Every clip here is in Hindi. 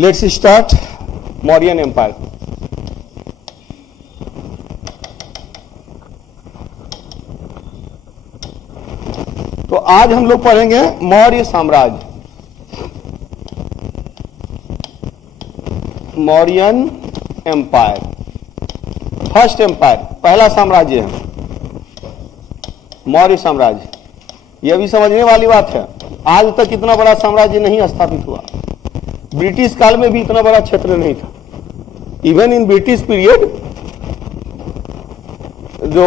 Let's start Mauryan empire. तो आज हम लोग पढ़ेंगे मौर्य साम्राज्य, मौर्यन एम्पायर। फर्स्ट एम्पायर, पहला साम्राज्य है मौर्य साम्राज्य। यह भी समझने वाली बात है, आज तक इतना बड़ा साम्राज्य नहीं स्थापित हुआ। ब्रिटिश काल में भी इतना बड़ा क्षेत्र नहीं था। इवन इन ब्रिटिश पीरियड जो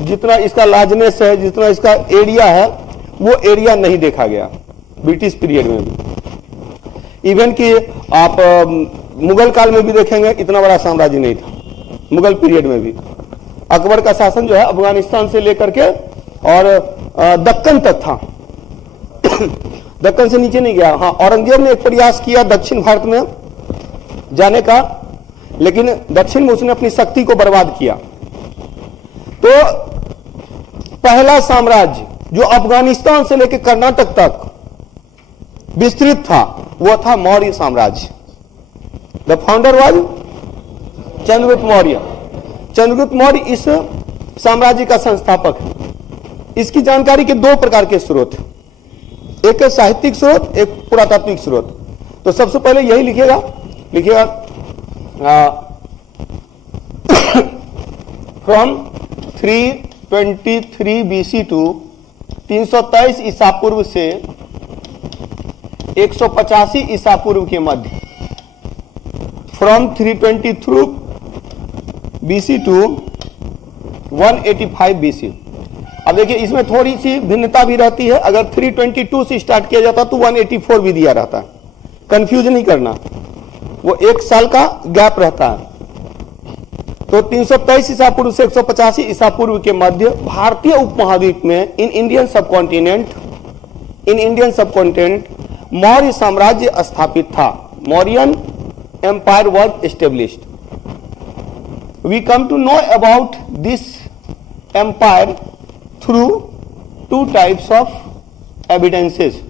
जितना इसका लार्जनेस है, जितना इसका एरिया है, वो एरिया नहीं देखा गया ब्रिटिश पीरियड में भी। इवन कि आप मुगल काल में भी देखेंगे, इतना बड़ा साम्राज्य नहीं था मुगल पीरियड में भी। अकबर का शासन जो है अफगानिस्तान से लेकर के और दक्कन तक था, दक्कन से नीचे नहीं गया। हाँ, औरंगजेब ने एक प्रयास किया दक्षिण भारत में जाने का, लेकिन दक्षिण में उसने अपनी शक्ति को बर्बाद किया। तो पहला साम्राज्य जो अफगानिस्तान से लेकर कर्नाटक तक विस्तृत था, वह था मौर्य साम्राज्य। The founder was Chandragupta Maurya. Chandragupta Maurya इस साम्राज्य का संस्थापक है। इसकी जानकारी के दो प्रकार के स्रोत हैं, एक है साहित्यिक स्रोत, एक पुरातात्विक स्रोत। तो सबसे पहले यही लिखिएगा फ्रॉम 323 BC टू 323 ईसा पूर्व से 185 ईसा पूर्व के मध्य। From 323 BC to 185 BC। अब देखिए इसमें थोड़ी सी भिन्नता भी रहती है। अगर 322 से स्टार्ट किया जाता तो 184 भी दिया रहता है। कंफ्यूज नहीं करना, वो एक साल का गैप रहता है। तो 323 ईसा पूर्व से 185 ईसा पूर्व के मध्य भारतीय उपमहाद्वीप में इन इंडियन सबकॉन्टिनेंट मौर्य साम्राज्य स्थापित था। Mauryan empire was established. We come to know about this empire through two types of evidences.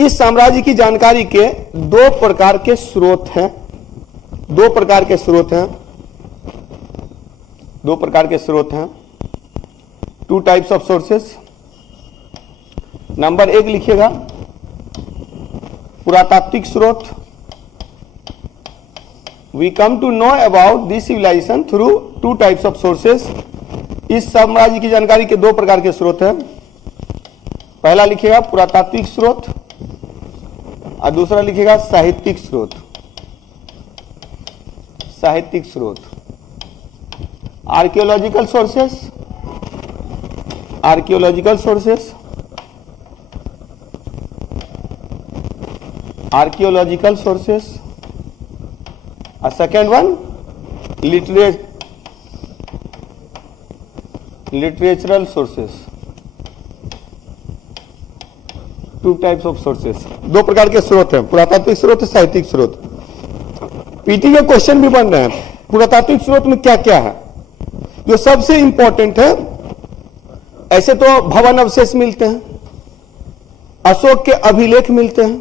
इस साम्राज्य की जानकारी के दो प्रकार के स्रोत हैं। Two types of sources. Number एक लिखिएगा पुरातात्विक स्रोत। We come to know about this civilisation through two types of sources. इस साम्राज्य की जानकारी के दो प्रकार के स्रोत हैं। पहला लिखिएगा पुरातात्विक स्रोत और दूसरा लिखिएगा साहित्यिक स्रोत। आर्कियोलॉजिकल सोर्सेस और second one literary sources. Two types of sources, दो प्रकार के स्रोत हैं, पुरातात्विक स्रोत, साहित्यिक स्रोत। पीटी के क्वेश्चन भी बन रहे हैं, पुरातात्विक स्रोत में क्या क्या है। जो सबसे इंपॉर्टेंट है, ऐसे तो भवन अवशेष मिलते हैं, अशोक के अभिलेख मिलते हैं,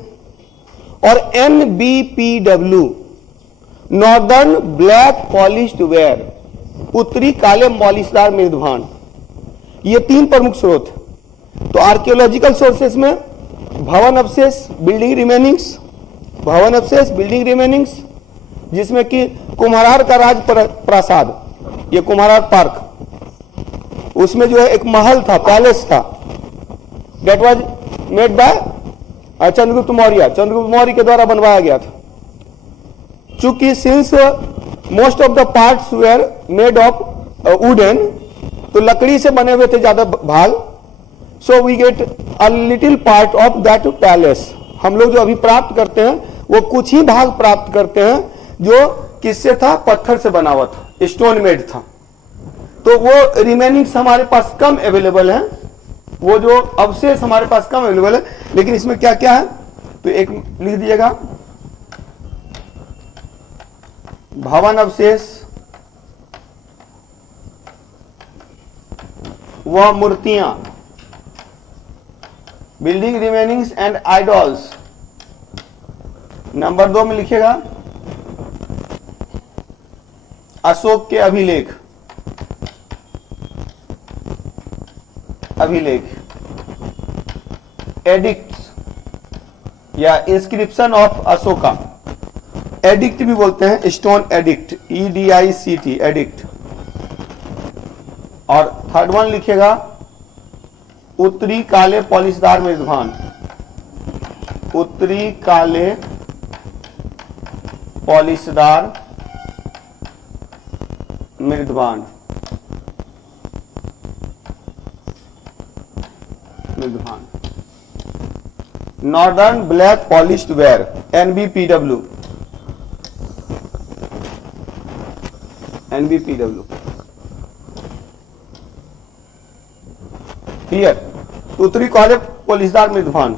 और NBPW northern black polished where, उत्तरी काले मॉलिशदार मृदभान, ये तीन प्रमुख स्रोत हैं। तो आर्कियोलॉजिकल सोर्सेस में भवन अवशेष, बिल्डिंग रिमेनिंग्स, जिसमें कि कुम्हार का राज प्रासाद, ये कुम्हार पार्क, उसमें जो है एक महल था, पैलेस था, that was made by Chandragupta Maurya के द्वारा बनवाया गया था। चूंकि since most of the parts were made of wooden, तो लकड़ी से बने हुए थे ज्यादा भाग। So we get a little part of that palace. हम लोग जो अभी प्राप्त करते हैं वो कुछ ही भाग प्राप्त करते हैं जो किससे था, पत्थर से बना हुआ था, स्टोन मेड था। तो वो रिमेनिंग्स हमारे पास कम अवेलेबल है, वो जो अवशेष हमारे पास कम अवेलेबल है। लेकिन इसमें क्या क्या है, तो एक लिख दीजिएगा, भवन अवशेष व मूर्तियां, बिल्डिंग रिमेनिंग्स एंड आइडॉल्स, नंबर 2 में लिखिएगा अशोक के अभिलेख, अभिलेख, एडिक्ट या इंस्क्रिप्शन ऑफ अशोका, एडिक्ट भी बोलते हैं, स्टोन एडिक्ट, EDICT, एडिक्ट। और थर्ड वन लिखिएगा उत्तरी काले पॉलिशदार मृदभान, उत्तरी काले पॉलिशदार मृदभान, मृदभान। Northern black polished ware, NBPW, NBPW। Clear? उत्तरी काले पॉलिशदार मृदभान,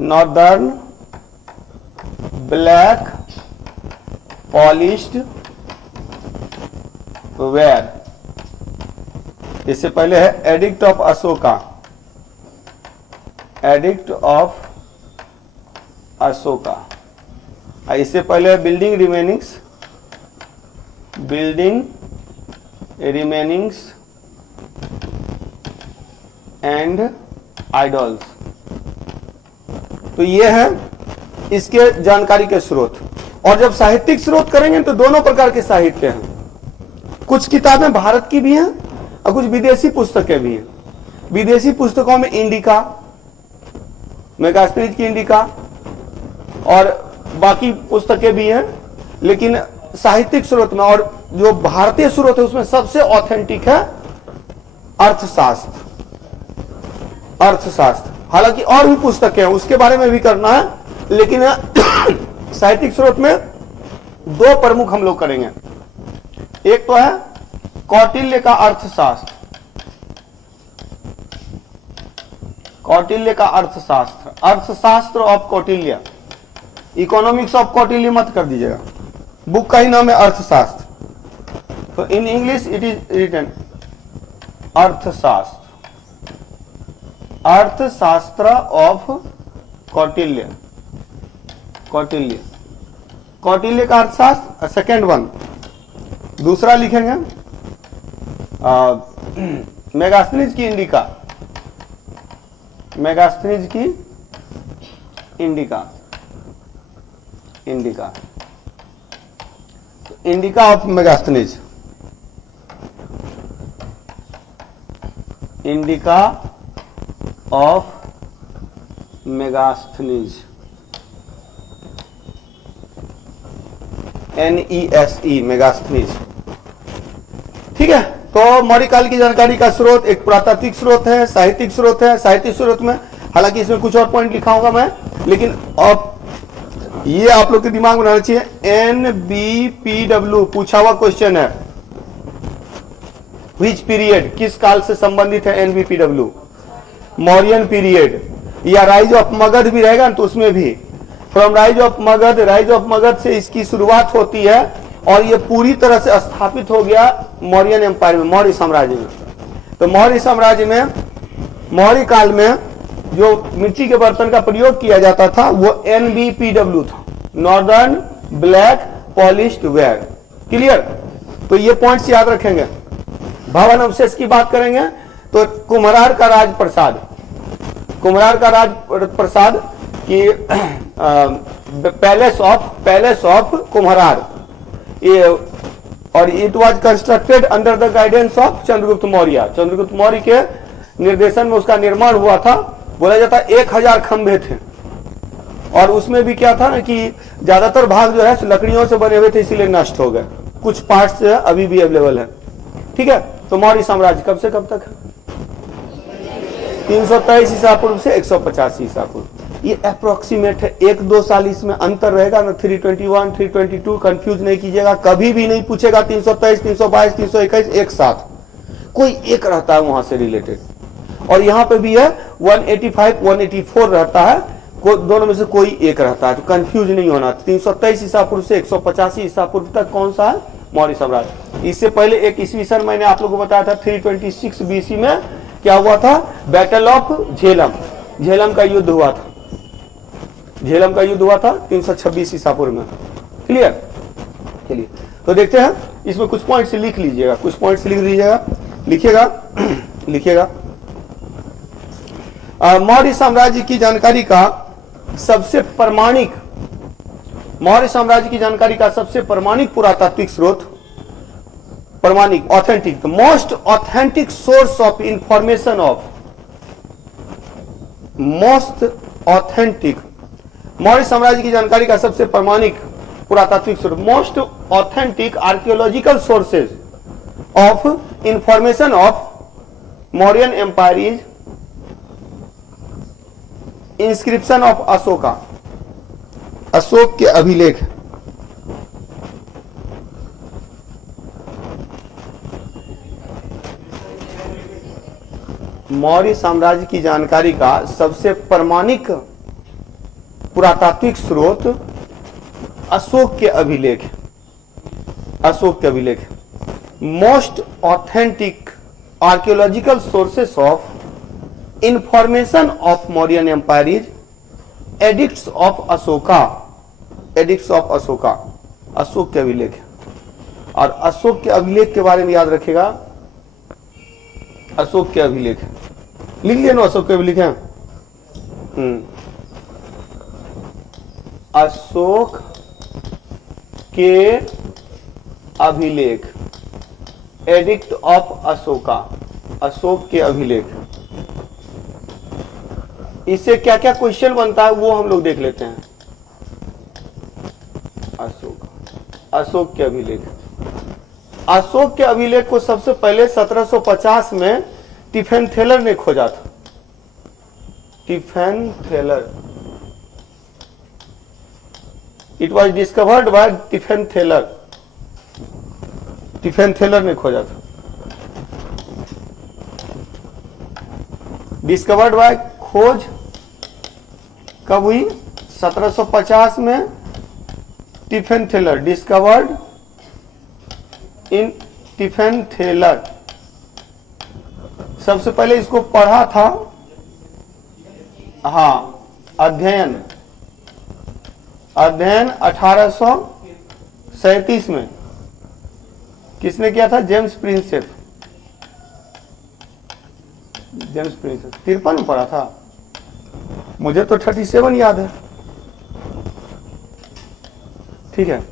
नॉर्दर्न ब्लैक पॉलिश्ड वेयर। इससे पहले है edict of Ashoka, edict of Ashoka. इससे पहले है building remainings, building remainings and idols. तो ये है इसके जानकारी के स्रोत। और जब साहित्यिक स्रोत करेंगे तो दोनों प्रकार के साहित्य हैं। कुछ किताबें भारत की भी हैं और कुछ विदेशी पुस्तकें भी हैं। विदेशी पुस्तकों में इंडिका, मेगास्त्रीज की इंडिका और बाकी पुस्तकें भी हैं। लेकिन साहित्यिक स्रोत में और जो भारतीय स्रोत है उसमें सबसे ऑथेंटिक है अर्थशास्त्र, अर्थशास्त्र। हालांकि और भी पुस्तकें हैं, उसके बारे में भी करना है, लेकिन साहित्यिक स्रोत में दो प्रमुख हम लोग करेंगे। एक तो है कौटिल्य का अर्थशास्त्र, कौटिल्य का अर्थशास्त्र, Arthashastra of Kautilya, economics of Kautilya मत कर दीजिएगा, बुक का ही नाम है अर्थशास्त्र। तो in English it is written Arthashastra, Arthashastra of Kautilya, Kautilya, Kautilya का अर्थशास्त्र। सेकेंड वन, दूसरा लिखेंगे मेगास्थनीज की इंडिका, मेगास्थनीज की indica, indica, indica of Megasthenes, indica of Megasthenes, NESE, Megasthenes. ठीक है। तो मौर्य काल की जानकारी का स्रोत एक पुरातात्विक स्रोत है, साहित्यिक स्रोत है। साहित्यिक स्रोत में हालांकि इसमें कुछ और पॉइंट लिखा होगा मैं, लेकिन अब ये आप लोग के दिमाग में रहना चाहिए। NBPW पूछा हुआ क्वेश्चन है, विच पीरियड, किस काल से संबंधित है NBPW? मौर्यन पीरियड या राइज ऑफ मगध भी रहेगा तो उसमें भी from rise of Magadh, rise of Magadh से इसकी शुरुआत होती है और ये पूरी तरह से स्थापित हो गया मौर्यन एम्पायर में, मौर्य साम्राज्य में। तो मौर्य साम्राज्य में, मौर्य काल में जो मिट्टी के बर्तन का प्रयोग किया जाता था वो NBPW था, northern black polished where. Clear? तो ये पॉइंट्स याद रखेंगे। भवन अवशेष की बात करेंगे तो कुम्हरार का राज प्रसाद, कुम्हरार का राज प्रसाद की पैलेस ऑफ कुम्हरार, ये और it was constructed under the guidance of Chandragupta Maurya. Chandragupta Maurya के निर्देशन में उसका निर्माण हुआ था। बोला जाता है 1000 खंभे थे और उसमें भी क्या था ना कि ज्यादातर भाग जो है लकड़ियों से बने हुए थे, इसीलिए नष्ट हो गए। कुछ पार्ट्स जो है अभी भी अवेलेबल है। ठीक है। तो मौर्य साम्राज्य कब से कब तक है? 323 ईसा पूर्व से 185 ईसा पूर्व। ये अप्रोक्सीमेट है, 1-2 साल इसमें अंतर रहेगा ना। 321, 322 कंफ्यूज नहीं कीजिएगा, कभी भी नहीं पूछेगा 323, 322, 321 एक साथ, कोई एक रहता है वहां से रिलेटेड। और यहाँ पे भी है 185, 184 रहता है, दोनों में से कोई एक रहता है, तो कंफ्यूज नहीं होना। 323 ईसा पूर्व से 185 ईसा पूर्व तक कौन सा है? मौर्य साम्राज्य। इससे पहले एक ईस्वी सन मैंने आप लोगों को बताया था 326 BC में क्या हुआ था? बैटल ऑफ झेलम, झेलम का युद्ध हुआ था। झेलम का युद्ध हुआ था 326 ईसा पूर्व में। क्लियर? चलिए तो देखते हैं, इसमें कुछ पॉइंट्स लिख लीजिएगा, कुछ पॉइंट्स लिख दीजिएगा, लिखिएगा लिखिएगा। मौर्य साम्राज्य की जानकारी का सबसे प्रमाणिक, मौर्य साम्राज्य की जानकारी का सबसे प्रमाणिक पुरातात्विक स्रोत, प्रमाणिक authentic, the most authentic source of information of, most authentic, Maurya साम्राज्य की जानकारी का सबसे प्रमाणिक पुरातात्विक स्रोत, most authentic archaeological sources of information of Mauryan empire is inscription of Ashoka, Ashok के अभिलेख। मौर्य साम्राज्य की जानकारी का सबसे प्रमाणिक पुरातात्विक स्रोत अशोक के अभिलेख, अशोक के अभिलेख। Most authentic archaeological sources of information of Mauryan empire is edicts of Ashoka, edicts of Ashoka, Ashok के अभिलेख। और अशोक के अभिलेख के बारे में याद रखेगा, अशोक के अभिलेख लिख लिया ना, अशोक के अभिलेख है। अशोक के अभिलेख, एडिक्ट ऑफ अशोका, अशोक के अभिलेख। इससे क्या क्या क्वेश्चन बनता है वो हम लोग देख लेते हैं। अशोक, अशोक के अभिलेख, अशोक के अभिलेख को सबसे पहले 1750 में टिफेन थेलर ने खोजा था। Tiefenthaler, it was discovered by Tiefenthaler, Tiefenthaler ने खोजा था। डिस्कवर्ड बाय, खोज कब हुई? 1750 में टिफेन थेलर, डिस्कवर्ड इन टिफेन थेलर। सबसे पहले इसको पढ़ा था, हाँ, अध्ययन, अध्ययन 1837 में किसने किया था? जेम्स प्रिंसेप, जेम्स प्रिंसेप 53 में पढ़ा था, मुझे तो 37 याद है। ठीक है,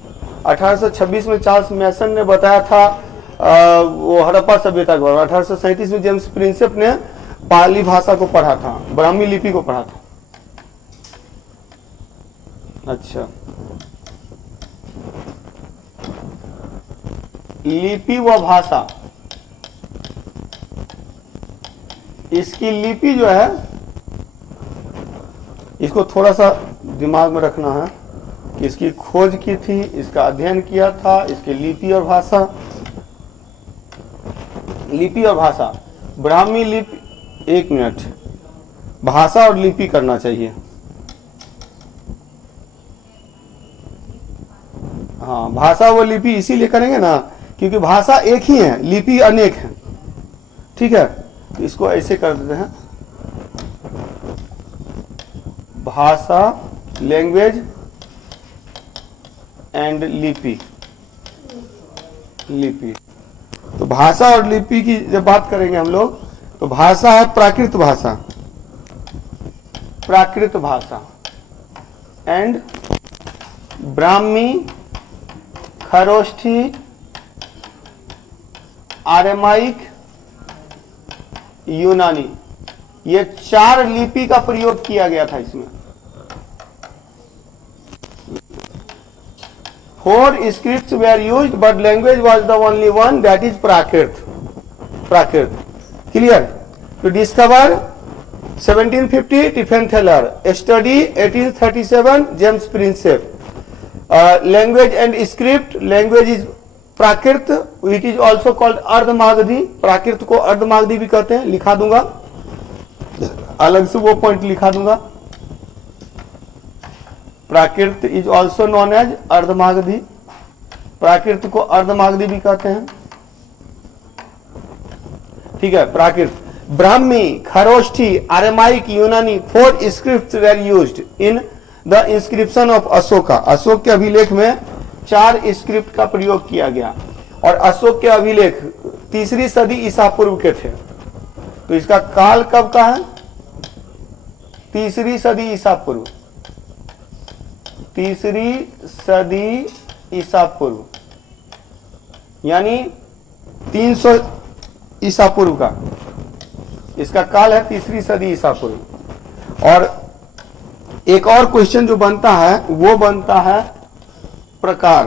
1826 में चार्ल्स मैसन ने बताया था वो हड़प्पा सभ्यता के बारे में। 1837 में जेम्स प्रिंसेप ने पाली भाषा को पढ़ा था, ब्राह्मी लिपि को पढ़ा था। अच्छा, लिपि व भाषा, इसकी लिपि जो है, इसको थोड़ा सा दिमाग में रखना है कि इसकी खोज की थी, इसका अध्ययन किया था, इसकी लिपि और भाषा, लिपि और भाषा, ब्राह्मी लिपि, एक मिनट, भाषा और लिपि करना चाहिए। हाँ, भाषा व लिपि इसीलिए करेंगे ना क्योंकि भाषा एक ही है, लिपि अनेक है। ठीक है, तो इसको ऐसे कर देते हैं, भाषा, लैंग्वेज एंड लिपि, लिपि। तो भाषा और लिपि की जब बात करेंगे हम लोग, तो भाषा है प्राकृत भाषा, प्राकृत भाषा, एंड ब्राह्मी, खरोष्ठी, आरेमाइक, यूनानी, ये 4 लिपि का प्रयोग किया गया था इसमें। 4 scripts were used, but language was the only one, that is Prakrit. Prakrit. Clear? To discover 1750 Tiffin Thaler, study 1837 James Prinsep. Language and script, language is Prakrit, it is also called Ardhamagadhi. प्राकृत को अर्धमागधी भी कहते हैं, लिखा दूंगा अलग से, वो पॉइंट लिखा दूंगा। Prakrit is also known as Ardhamagadhi, Prakrit को अर्धमागधी भी कहते हैं। ठीक है, प्राकृत, ब्राह्मी, खरोष्ठी, आरेमाइक, यूनानी, 4 scripts were used in the inscription of Ashoka, Ashok के अभिलेख में 4 स्क्रिप्ट का प्रयोग किया गया और अशोक के अभिलेख 3री सदी ईसा पूर्व के थे। तो इसका काल कब का है? 3री सदी ईसा पूर्व, 3री सदी ईसा पूर्व, यानी 300 ईसा पूर्व का इसका काल है, 3री सदी ईसा पूर्व। और एक और क्वेश्चन जो बनता है वो बनता है प्रकार,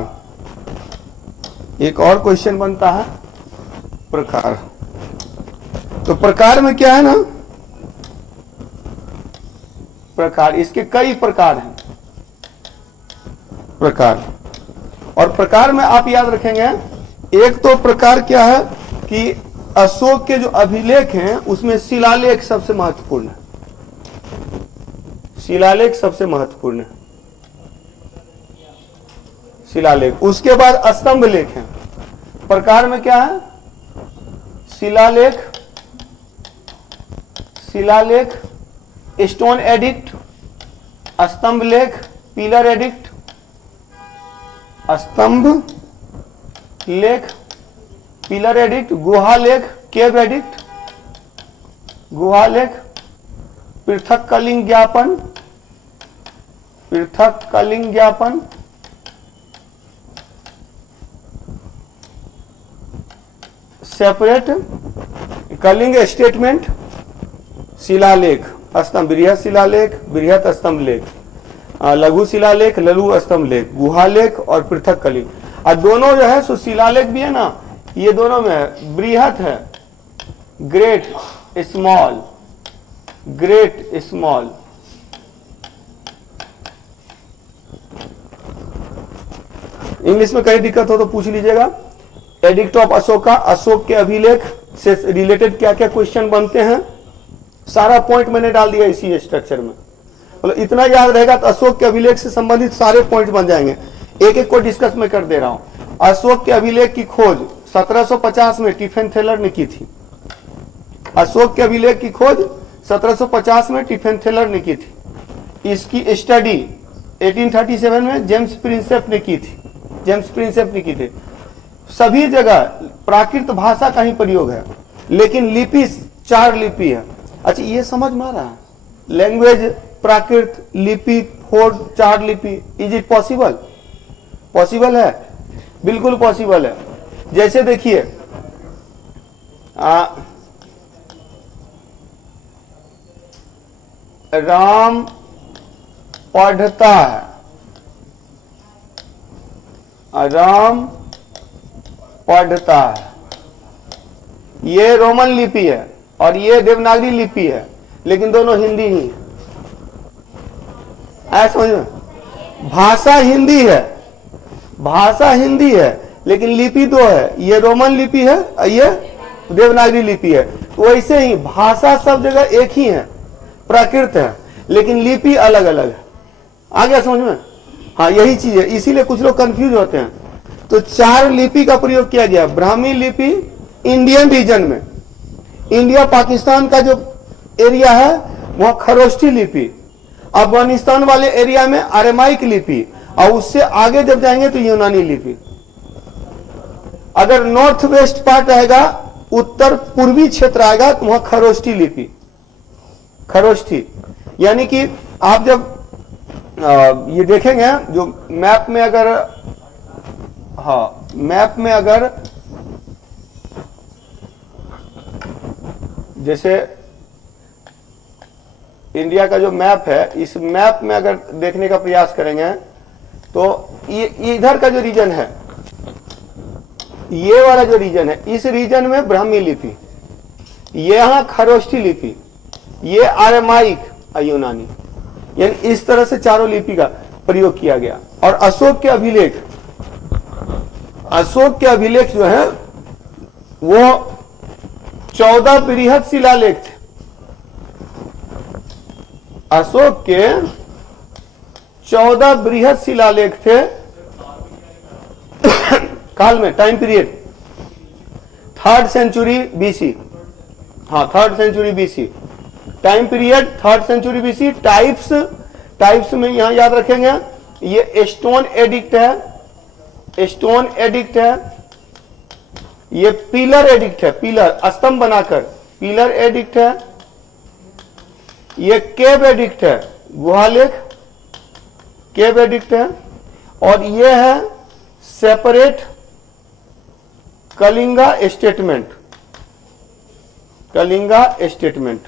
एक और क्वेश्चन बनता है प्रकार। तो प्रकार में क्या है ना, प्रकार, इसके कई प्रकार हैं प्रकार। और प्रकार में आप याद रखेंगे, एक तो प्रकार क्या है कि अशोक के जो अभिलेख हैं उसमें शिलालेख सबसे महत्वपूर्ण है, शिलालेख सबसे महत्वपूर्ण है, शिलालेख। उसके बाद स्तंभ लेख है। प्रकार में क्या है? शिलालेख, शिलालेख, स्टोन एडिक्ट, स्तंभ लेख, पिलर एडिक्ट, स्तंभ लेख, पिलर एडिक्ट, गुहा लेख, केव एडिक्ट, गुहा लेख, पृथक कलिंग ज्ञापन, पृथक कलिंग ज्ञापन, सेपरेट कलिंग स्टेटमेंट, शिलालेख, स्तंभ, बृहत शिलालेख, बृहत स्तंभ लेख, लघु शिलालेख, लघु स्तंभ लेख, गुहालेख और पृथक कलिंग। और दोनों जो है सो शिलालेख भी है ना, ये दोनों में है, बृहत है, great small, great small, English में कहीं दिक्कत हो तो पूछ लीजिएगा। एडिक्ट ऑफ अशोका, अशोक के अभिलेख से रिलेटेड क्या क्या क्वेश्चन बनते हैं, सारा पॉइंट मैंने डाल दिया इसी स्ट्रक्चर में। मतलब इतना याद रहेगा तो अशोक के अभिलेख से संबंधित सारे पॉइंट बन जाएंगे। एक एक को डिस्कस में कर दे रहा हूं। अशोक के अभिलेख की खोज 1750 में टिफेन थेलर ने की थी। अशोक के अभिलेख की खोज 1750 में टिफेन थेलर ने की थी। इसकी स्टडी 1837 में जेम्स प्रिंसेप ने की थी, जेम्स प्रिंसेप ने की थी। सभी जगह प्राकृत भाषा का ही प्रयोग है, लेकिन लिपि 4 लिपि है। अच्छा, ये समझ में आ रहा है? लैंग्वेज, प्राकृत, लिपि, 4 लिपि, इज इट पॉसिबल? पॉसिबल है, बिल्कुल पॉसिबल है। जैसे देखिए, राम पढ़ता है, राम पढ़ता है, ये रोमन लिपि है और ये देवनागरी लिपि है, लेकिन दोनों हिंदी ही है। ऐसा समझ में? भाषा हिंदी है, भाषा हिंदी है, लेकिन लिपि 2 है, ये रोमन लिपि है और ये देवनागरी लिपि है। वैसे ही भाषा सब जगह एक ही है, प्राकृत है, लेकिन लिपि अलग अलग है। आ गया समझ में? हाँ, यही चीज है, इसीलिए कुछ लोग कंफ्यूज होते हैं। तो 4 लिपि का प्रयोग किया गया। ब्राह्मी लिपि इंडियन रीजन में, इंडिया पाकिस्तान का जो एरिया है वहां खरोष्ठी लिपि, अफगानिस्तान वाले एरिया में अरेमाइक लिपि, और उससे आगे जब जाएंगे तो यूनानी लिपि। अगर नॉर्थ वेस्ट पार्ट रहेगा, उत्तर पूर्वी क्षेत्र आएगा, तो वहां खरोष्ठी लिपि, खरोष्ठी। यानी कि आप जब ये देखेंगे जो मैप में, अगर हाँ मैप में अगर जैसे इंडिया का जो मैप है, इस मैप में अगर देखने का प्रयास करेंगे तो ये इधर का जो रीजन है, ये वाला जो रीजन है, इस रीजन में ब्राह्मी लिपि, ये यहां खरोष्ठी लिपि, ये अरेमाइक यूनानी, यानी इस तरह से 4 लिपि का प्रयोग किया गया। और अशोक के अभिलेख, अशोक के अभिलेख जो है वो 14 बृहत शिलालेख थे। अशोक के 14 बृहत शिलालेख थे काल में, time period 3rd century BC, हाँ 3rd century BC, time period 3rd century BC. Types में यहां याद रखेंगे, ये स्टोन एडिक्ट है, स्टोन एडिक्ट है, ये पिलर एडिक्ट है, पिलर स्तंभ बनाकर पिलर एडिक्ट है, ये केव एडिक्ट है, गुहालेख केव एडिक्ट है, और ये है separate Kalinga statement, Kalinga statement,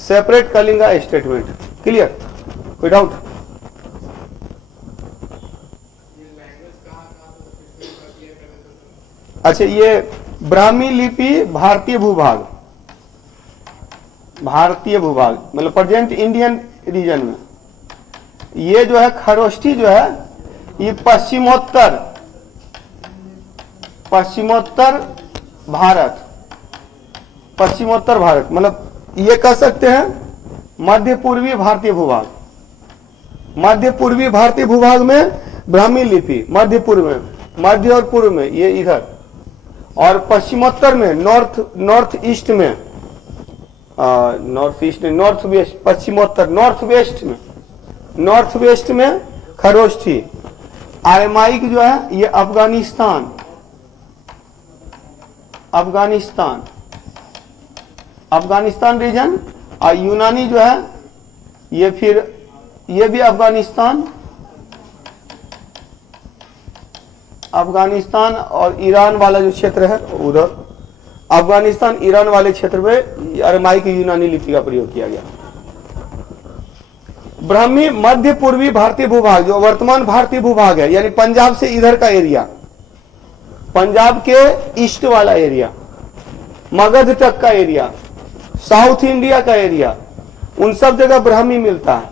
separate Kalinga statement. Clear? कोई डाउट? अच्छा, ये ब्राह्मी लिपि भारतीय भूभाग, भारतीय भूभाग मतलब प्रेजेंट इंडियन रीजन में, ये जो है खरोष्ठी जो है ये पश्चिमोत्तर भारत, पश्चिमोत्तर भारत मतलब ये कह सकते हैं मध्य पूर्वी भारतीय भूभाग, मध्य पूर्वी भारतीय भूभाग में ब्राह्मी लिपि, मध्य पूर्व में, मध्य और पूर्व में ये इधर, और पश्चिमोत्तर में नॉर्थ ईस्ट में, नॉर्थ ईस्ट नॉर्थ वेस्ट, पश्चिमोत्तर नॉर्थ वेस्ट में खरोष्ठी। आरमाइक जो है ये अफगानिस्तान रीजन, और यूनानी जो है ये फिर ये भी अफगानिस्तान और ईरान वाला जो क्षेत्र है उधर, अफगानिस्तान ईरान वाले क्षेत्र में अरमाइक यूनानी लिपि का प्रयोग किया गया। ब्राह्मी मध्य पूर्वी भारतीय भूभाग जो वर्तमान भारतीय भूभाग है, यानी पंजाब से इधर का एरिया, पंजाब के ईस्ट वाला एरिया, मगध तक का एरिया, साउथ इंडिया का एरिया, उन सब जगह ब्राह्मी मिलता है।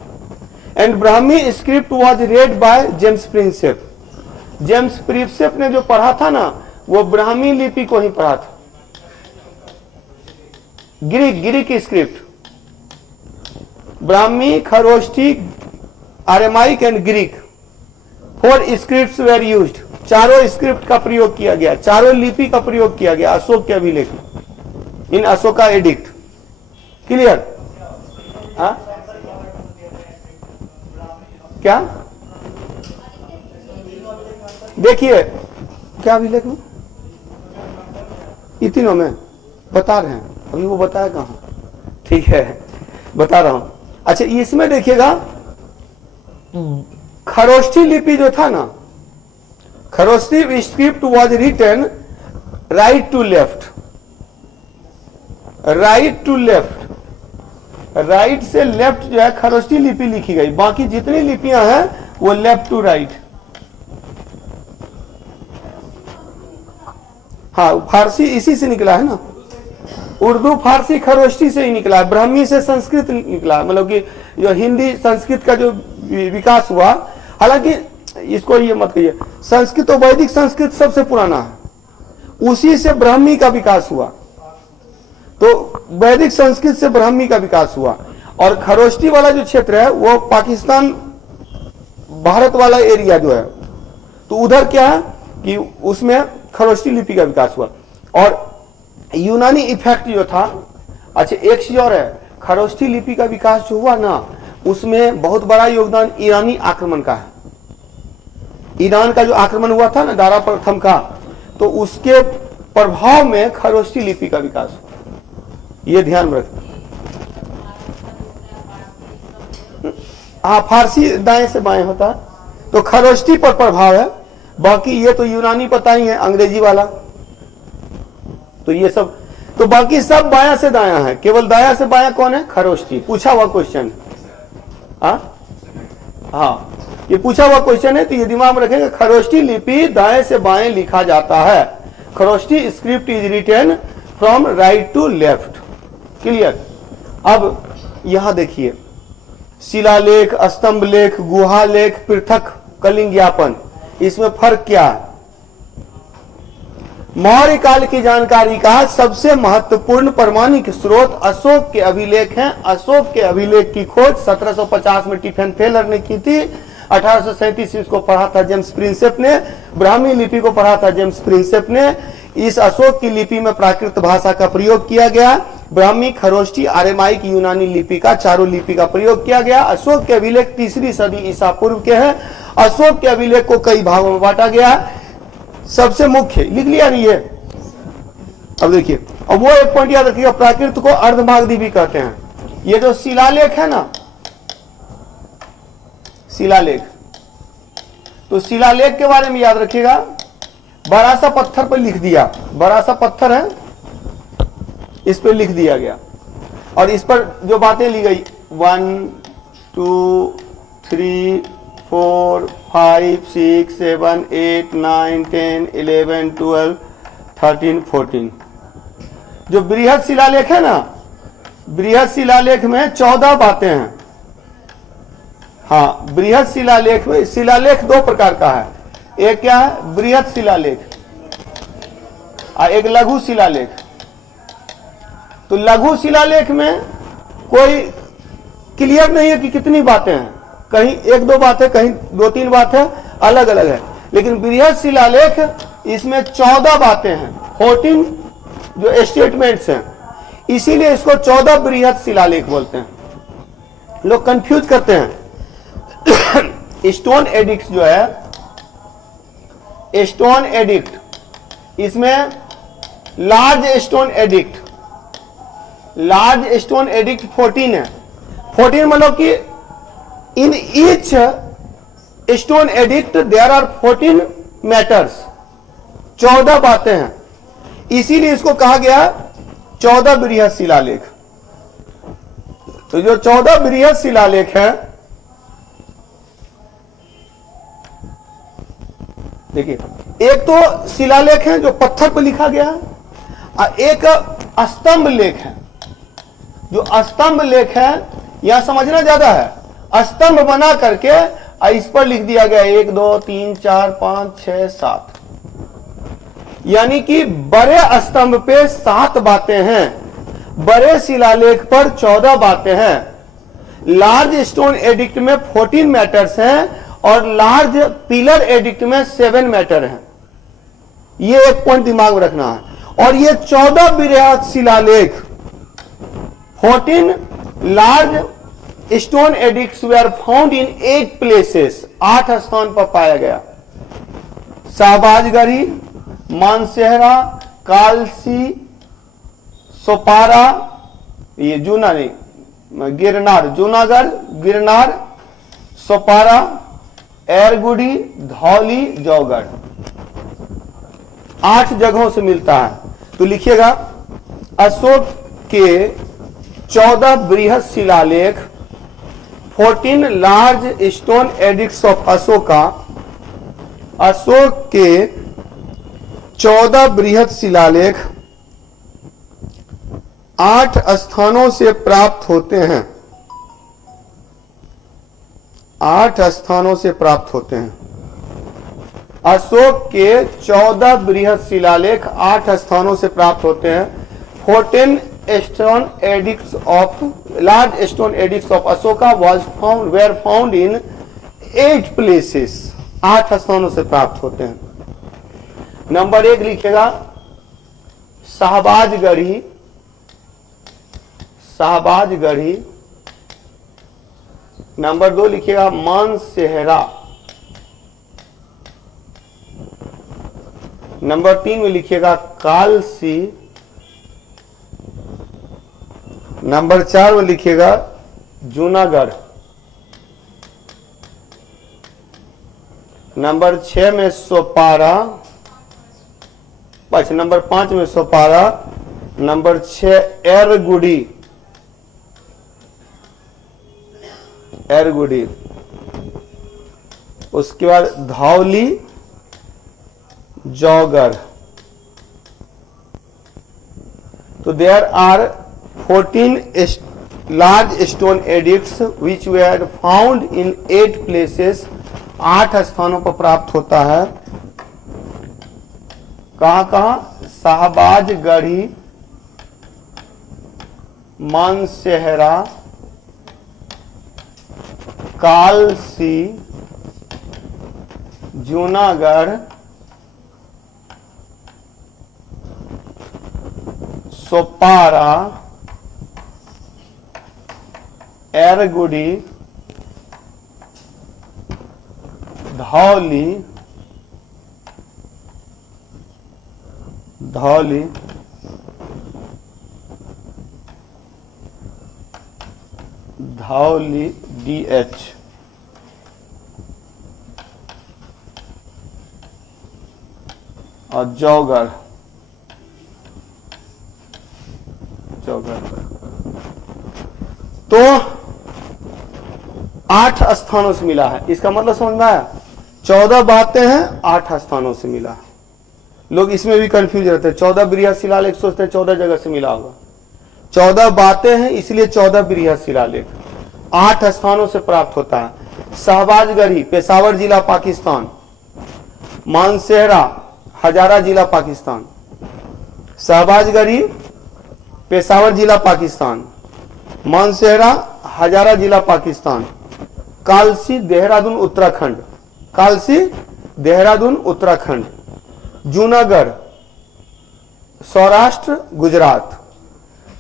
And Brahmi script was red by James Prinsep. James Prinsep ने जो पढ़ा था ना, वो ब्राह्मी लिपि को ही पढ़ा था, Greek script, Brahmi, Kharosthi, Aramaic and Greek, 4 scripts were used. चारों स्क्रिप्ट का प्रयोग किया गया, चारों लिपि का प्रयोग किया गया अशोक के अभिलेख इन अशोका एडिक्ट। क्लियर? क्या देखिए क्या अभिलेख में, इन तीनों में बता रहे हैं, अभी वो बताया कहां, ठीक है बता रहा हूं। अच्छा, इसमें देखिएगा खरोष्ठी लिपि जो था ना, Kharosthi script was written right to left, right to left, right से लेफ्ट जो है खरोष्ठी लिपि लिखी गई, बाकी जितनी लिपियां हैं वो लेफ्ट टू राइट। हाँ, फारसी इसी से निकला है ना, उर्दू फारसी खरोष्ठी से ही निकला है, ब्राह्मी से संस्कृत निकला है, मतलब कि जो हिंदी संस्कृत का जो विकास हुआ, हालांकि इसको ये मत कहिए, संस्कृत तो वैदिक संस्कृत सबसे पुराना है, उसी से ब्राह्मी का विकास हुआ, तो वैदिक संस्कृत से ब्राह्मी का विकास हुआ। और खरोष्ठी वाला जो क्षेत्र है वो पाकिस्तान भारत वाला एरिया जो है, तो उधर क्या है कि उसमें खरोष्ठी लिपि का विकास हुआ। और यूनानी इफेक्ट जो था, अच्छा एक चीज और है, खरोष्ठी लिपि का विकास जो हुआ ना, उसमें बहुत बड़ा योगदान ईरानी आक्रमण का है। ईरान का जो आक्रमण हुआ था ना दारा प्रथम का, तो उसके प्रभाव में खरोष्ठी लिपि का विकास हुआ, ये ध्यान में रखें। हाँ, फारसी दाएं से बाएं होता है, तो खरोष्ठी पर प्रभाव है, बाकी ये तो यूनानी पता ही है, अंग्रेजी वाला, तो ये सब, तो बाकी सब बायां से दायां है, केवल दायां से बायां कौन है? खरोष्ठी। पूछा हुआ क्वेश्चन, हाँ ये पूछा हुआ क्वेश्चन है, तो ये दिमाग में रखेंगे, खरोष्ठी लिपि दाएं से बाएं लिखा जाता है, Kharosthi script is written from right to left. Clear? अब यहां देखिए, शिलालेख, स्तंभ लेख, गुहा लेख, पृथक कलिंग ज्ञापन, इसमें फर्क क्या है? मौर्य काल की जानकारी का सबसे महत्वपूर्ण प्रमाणिक स्रोत अशोक के अभिलेख हैं। अशोक के अभिलेख की खोज 1750 में टिफेन थेलर ने की थी, 1837 इसको पढ़ा था जेम्स प्रिंसेप ने, ब्राह्मी लिपि को पढ़ा था जेम्स प्रिंसेप ने। इस अशोक की लिपि में प्राकृत भाषा का प्रयोग किया गया। ब्राह्मी, खरोष्ठी, आर्यमाइक, यूनानी लिपि का, चारों लिपि का प्रयोग किया गया। अशोक के अभिलेख 3री सदी ईसा पूर्व के हैं। अशोक के अभिलेख को कई भागों में बांटा गया। सबसे मुख्य लिख लिया नहीं है। अब देखिए, अब वो एक पॉइंट याद रखिएगा, प्राकृत को अर्धमागधी भी कहते हैं। ये जो शिलालेख है ना, शिलालेख, तो शिलालेख के बारे में याद रखिएगा। बड़ा सा पत्थर पर लिख दिया, बड़ा सा पत्थर है, इस पर लिख दिया गया और इस पर जो बातें ली गई 1 2 3 4 5 6 7 8 9 10 11 12 13 14, जो बृहद शिलालेख है ना, बृहद शिलालेख में 14 बातें हैं। हाँ, बृहद शिलालेख में, शिलालेख 2 प्रकार का है। एक क्या है, बृहद शिलालेख, और एक लघु शिलालेख। तो लघु शिलालेख में कोई क्लियर नहीं है कि कितनी बातें हैं, कहीं 1-2 बातें, कहीं 2-3 बातें, अलग अलग है। लेकिन बृहद शिलालेख, इसमें 14 बातें हैं, 14 जो स्टेटमेंट्स हैं, इसीलिए इसको 14 बृहद शिलालेख बोलते हैं। लोग कंफ्यूज करते हैं। स्टोन एडिक्ट जो है, स्टोन एडिक्ट, इसमें large stone edict, large stone edict 14 है। 14 मतलब कि in each stone edict there are 14 matters, 14 बातें हैं, इसीलिए इसको कहा गया 14 बृहद शिलालेख। तो जो 14 बृहद शिलालेख है, देखिए, एक तो शिलालेख है जो पत्थर पर लिखा गया है, और एक स्तंभ लेख है। जो स्तंभ लेख है, यहां समझना ज्यादा है। स्तंभ बना करके इस पर लिख दिया गया 1 2 3 4 5 6 7, यानी कि बड़े स्तंभ पे 7 बातें हैं, बड़े शिलालेख पर 14 बातें हैं। लार्ज स्टोन एडिक्ट में 14 मैटर्स हैं और लार्ज पिलर एडिक्ट में 7 मैटर हैं। ये एक पॉइंट दिमाग में रखना है। और ये 14 बृहद शिलालेख, 14 large stone addicts where found in 8 places, 8 स्थान पर पाया गया। शाहबाजगढ़ी, मानसेहरा, कालसी, सोपारा, ये जूना नहीं, गिरनार, जूनागढ़, गिरनार, सोपारा, एरगुडी, धौली, जौगढ़, 8 जगहों से मिलता है। तो लिखिएगा, अशोक के 14 बृहद शिलालेख, 14 large stone edicts of Ashoka. Ashok के 14 बृहद शिलालेख 8 स्थानों से प्राप्त होते हैं, 8 स्थानों से प्राप्त होते हैं। अशोक के 14 बृहद शिलालेख 8 स्थानों से प्राप्त होते हैं। 14 stone edicts of, large stone edicts of Ashoka where found in 8 places, 8 स्थानों से प्राप्त होते हैं। नंबर 1 लिखिएगा, शाहबाजगढ़ी, शाहबाजगढ़ी। नंबर 2 लिखिएगा, मानसेहरा। नंबर 3 में लिखिएगा, कालसी। नंबर 4 में लिखिएगा, जूनागढ़। नंबर 6 में सोपारा। नंबर 5 में सोपारा। नंबर 6 एरगुडी, एरगुडी। उसके बाद धौली, जौगढ़। तो there are 14 large stone edicts which were found in 8 places, 8 स्थानों पर प्राप्त होता है। कहां कहां? शाहबाजगढ़ी, मानसेहरा, कालसी, जूनागढ़, सोपारा, एरगुडी, धौली, धौली, धौली DH, और जौगर, तो 8 स्थानों से मिला है। इसका मतलब समझ में आया? 14 बातें हैं, 8 स्थानों से मिला। लोग इसमें भी कंफ्यूज रहते हैं। 14 बृहत शिलालेख सोचते हैं 14 जगह से मिला होगा। 14 बातें हैं, इसलिए 14 बृहत शिलालेख 8 स्थानों से प्राप्त होता है। शहबाजगढ़ी, पेशावर जिला पाकिस्तान। मानसेहरा, हजारा जिला पाकिस्तान। शहबाजगढ़ी, पेशावर जिला पाकिस्तान। मानसेहरा, हजारा जिला पाकिस्तान। कालसी, देहरादून उत्तराखंड। कालसी, देहरादून उत्तराखंड। जूनागढ़, सौराष्ट्र गुजरात।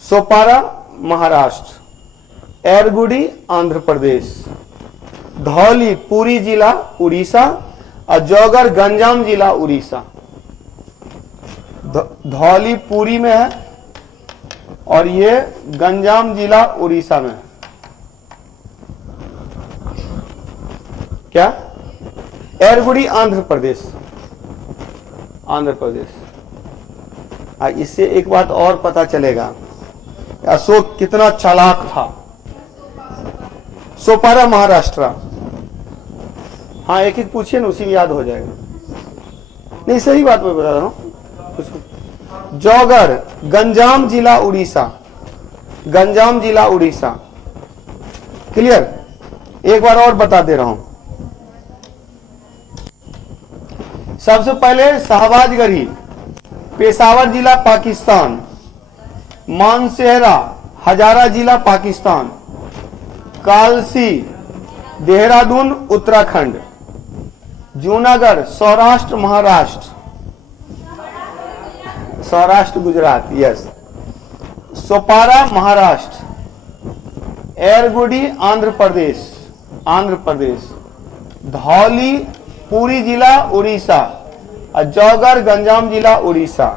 सोपारा, महाराष्ट्र। एरगुडी, आंध्र प्रदेश। धौली, पुरी जिला उड़ीसा। और जौगर, गंजाम जिला उड़ीसा। धौली पुरी में है और ये गंजाम जिला उड़ीसा में है। क्या? एरगुडी, आंध्र प्रदेश। आंध्र प्रदेश। इससे एक बात और पता चलेगा, अशोक कितना चालाक था। सोपारा, महाराष्ट्र। हाँ, एक एक पूछिए ना, उसी में याद हो जाएगा। नहीं, सही बात मैं बता रहा हूं। जौगर, गंजाम जिला उड़ीसा। गंजाम जिला उड़ीसा। क्लियर? एक बार और बता दे रहा हूं। सबसे पहले शहबाजगढ़ी, पेशावर जिला पाकिस्तान। मानसेहरा, हजारा जिला पाकिस्तान। कालसी, देहरादून उत्तराखंड। जूनागढ़, सौराष्ट्र महाराष्ट्र। सौराष्ट्र गुजरात, यस। सोपारा, महाराष्ट्र। एरगुडी, आंध्र प्रदेश। आंध्र प्रदेश। धौली, पुरी जिला उड़ीसा। और जौगर, गंजाम जिला उड़ीसा।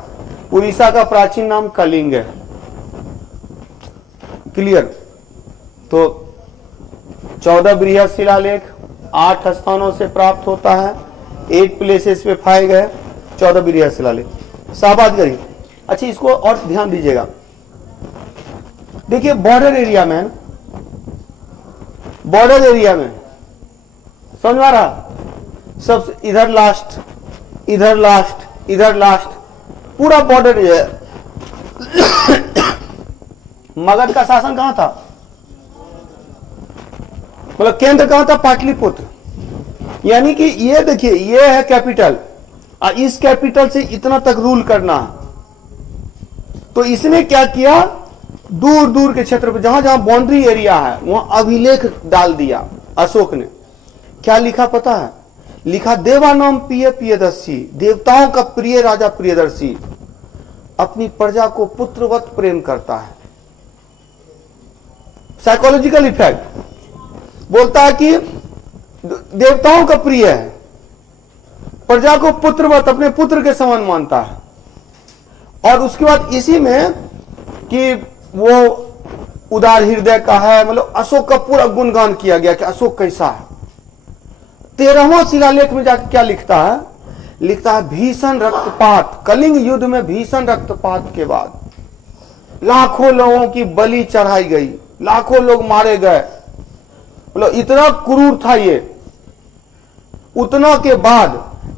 उड़ीसा का प्राचीन नाम कलिंग है। क्लियर? तो 14 बृहत शिलालेख 8 स्थानों से प्राप्त होता है। 8 प्लेसेस पे पाए गए 14 बृहत शिलालेख। शहबाजगढ़ी। अच्छा, इसको और ध्यान दीजिएगा। देखिए, बॉर्डर एरिया में, बॉर्डर एरिया में समझ में आ रहा? सब इधर लास्ट, इधर लास्ट, इधर लास्ट, पूरा बॉर्डर एरिया। मगध का शासन कहां था? मतलब केंद्र कहां था? पाटलिपुत्र। यानी कि ये देखिए, ये है कैपिटल और इस कैपिटल से इतना तक रूल करना है। तो इसने क्या किया, दूर दूर के क्षेत्र पर जहां जहां बाउंड्री एरिया है वहां अभिलेख डाल दिया अशोक ने। क्या लिखा पता है? लिखा, देवानाम प्रिय प्रियदर्शी, देवताओं का प्रिय राजा प्रियदर्शी अपनी प्रजा को पुत्रवत प्रेम करता है। साइकोलॉजिकल इफेक्ट बोलता है कि देवताओं का प्रिय है, प्रजा को पुत्रवत, अपने पुत्र के समान मानता है। और उसके बाद इसी में कि वो उदार हृदय का है, मतलब अशोक का पूरा गुणगान किया गया कि अशोक कैसा है। 13वां शिलालेख में जाकर क्या लिखता है? लिखता है, भीषण रक्तपात, कलिंग युद्ध में भीषण रक्तपात के बाद लाखों लोगों की बलि चढ़ाई गई, लाखों लोग मारे गए। मतलब इतना क्रूर था ये। उतना के बाद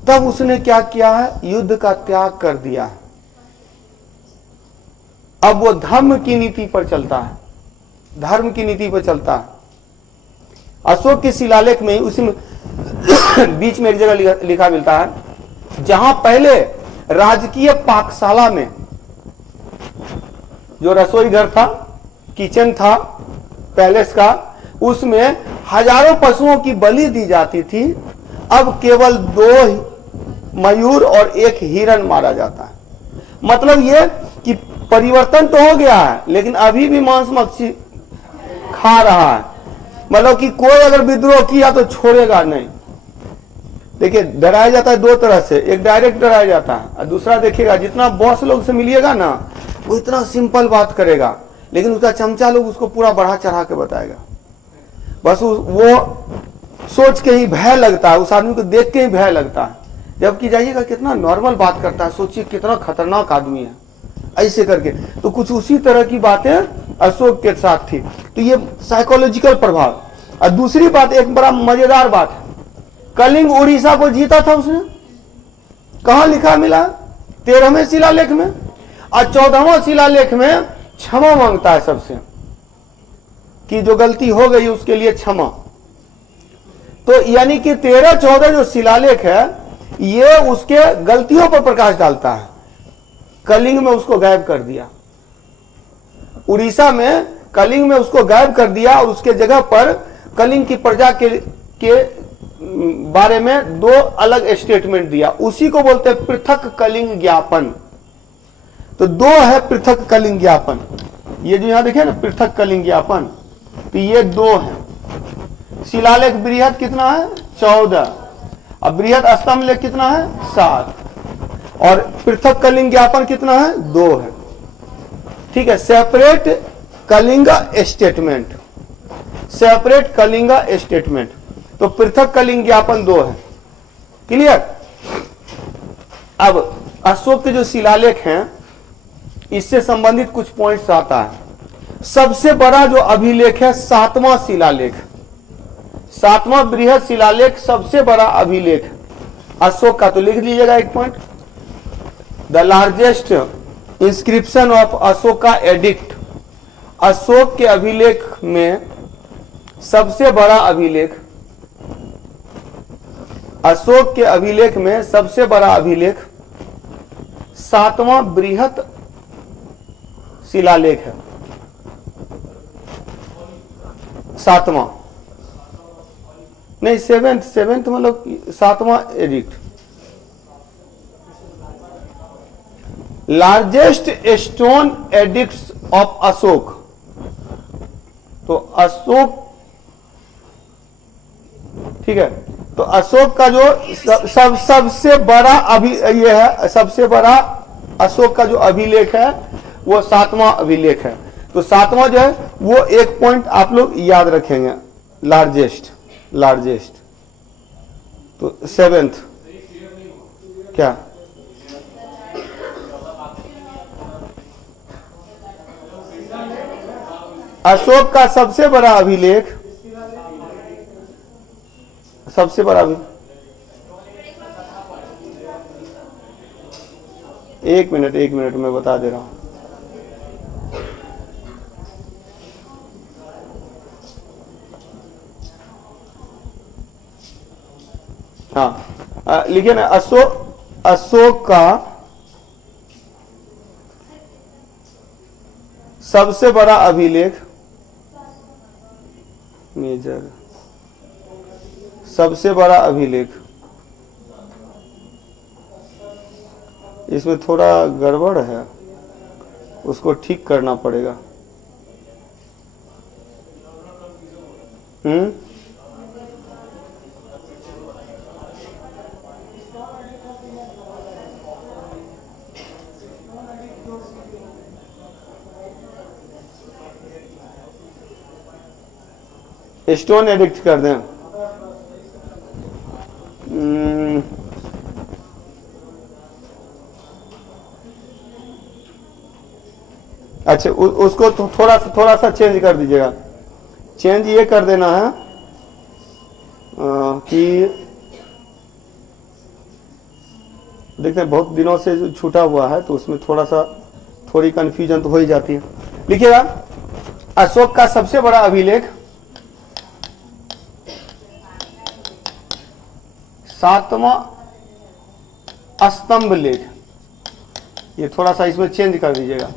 तब उसने क्या किया है? युद्ध का त्याग कर दिया है। अब वो धर्म की नीति पर चलता है, धर्म की नीति पर चलता है। अशोक के शिलालेख में उसी में बीच में एक जगह लिखा मिलता है, जहां पहले राजकीय पाकशाला में जो रसोई घर था, किचन था पैलेस का, उसमें हजारों पशुओं की बलि दी जाती थी। अब केवल 2 मयूर और 1 हिरण मारा जाता है। मतलब यह कि परिवर्तन तो हो गया है, लेकिन अभी भी मांस मच्छी खा रहा है। मतलब कि कोई अगर विद्रोह किया तो छोड़ेगा नहीं। देखिए, डराया जाता है दो तरह से, एक डायरेक्ट डराया जाता है और दूसरा देखिएगा जितना बॉस लोग से मिलिएगा ना वो इतना सिंपल बात करेगा, लेकिन उसका चमचा लोग उसको पूरा बढ़ा चढ़ा के बताएगा। बस वो सोच के ही भय लगता है, उस आदमी को देख के ही भय लगता है, जबकि जाइएगा कितना नॉर्मल बात करता है, सोचिए कितना खतरनाक आदमी है ऐसे करके। तो कुछ उसी तरह की बातें अशोक के साथ थी। तो ये साइकोलॉजिकल प्रभाव। और दूसरी बात, एक बड़ा मजेदार बात है, कलिंग उड़ीसा को जीता था उसने। कहां लिखा मिला? 13वें शिलालेख में। और 14वां शिलालेख में क्षमा मांगता है सबसे कि जो गलती हो गई उसके लिए क्षमा। तो यानी कि 13-14 जो शिलालेख है ये उसके गलतियों पर प्रकाश डालता है। कलिंग में उसको गायब कर दिया, उड़ीसा में कलिंग में उसको गायब कर दिया और उसके जगह पर कलिंग की प्रजा के बारे में दो अलग स्टेटमेंट दिया। उसी को बोलते हैं पृथक कलिंग ज्ञापन। तो दो है पृथक कलिंग ज्ञापन, ये जो यहां देखे ना पृथक कलिंग ज्ञापन, तो ये दो है। शिलालेख बृहद कितना है? 14। अब बृहद स्तंभ लेख कितना है? 7। और पृथक कलिंग ज्ञापन कितना है? 2 है। ठीक है, separate Kalinga statement, separate Kalinga statement. तो पृथक कलिंग ज्ञापन 2 है। क्लियर? अब अशोक के जो शिलालेख हैं इससे संबंधित कुछ पॉइंट्स आता है। सबसे बड़ा जो अभिलेख है 7वां शिलालेख, 7वां बृहद शिलालेख सबसे बड़ा अभिलेख अशोक का। तो लिख लीजिएगा एक point, the largest inscription of Ashoka addict. Ashok के अभिलेख में सबसे बड़ा अभिलेख, अशोक के अभिलेख में सबसे बड़ा अभिलेख 7वां बृहद शिलालेख है। 7वां नहीं, 7th मतलब 7वां edict. Largest stone edicts of Ashok. तो अशोक, ठीक है, तो अशोक का जो सबसे बड़ा ये है, सबसे बड़ा अशोक का जो अभिलेख है वो 7वां अभिलेख है। तो 7वां जो है वो एक पॉइंट आप लोग याद रखेंगे, लार्जेस्ट, लार्जेस्ट। तो 7th क्या? अशोक का सबसे बड़ा अभिलेख, सबसे बड़ा अभिलेख, एक मिनट मैं बता दे रहा हूं। हाँ, लिखिए ना, अशोक का सबसे बड़ा अभिलेख, मेजर, सबसे बड़ा अभिलेख। इसमें थोड़ा गड़बड़ है, उसको ठीक करना पड़ेगा। स्टोन एडिक्ट कर दें। अच्छा, उसको तो थोड़ा सा चेंज कर दीजिएगा। चेंज ये कर देना है कि देखते हैं बहुत दिनों से जो छूटा हुआ है तो उसमें थोड़ी कंफ्यूजन तो हो ही जाती है। लिखिएगा, अशोक का सबसे बड़ा अभिलेख 7वां स्तंभ लेख। ये थोड़ा सा इसमें चेंज कर दीजिएगा।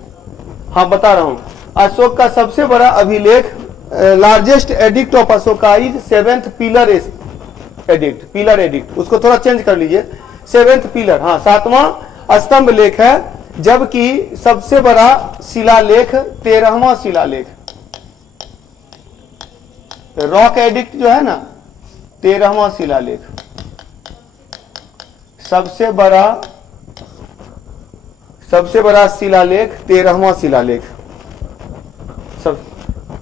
हाँ, बता रहा हूं, अशोक का सबसे बड़ा अभिलेख, largest addict of Ashoka is 7th pillar addict, pillar addict. उसको थोड़ा चेंज कर लीजिए, 7th पिलर, हाँ 7वां स्तंभ लेख है जबकि सबसे बड़ा शिलालेख 13वां शिलालेख, रॉक एडिक्ट जो है ना 13वां शिलालेख, सबसे बड़ा शिलालेख 13वां शिलालेख, सब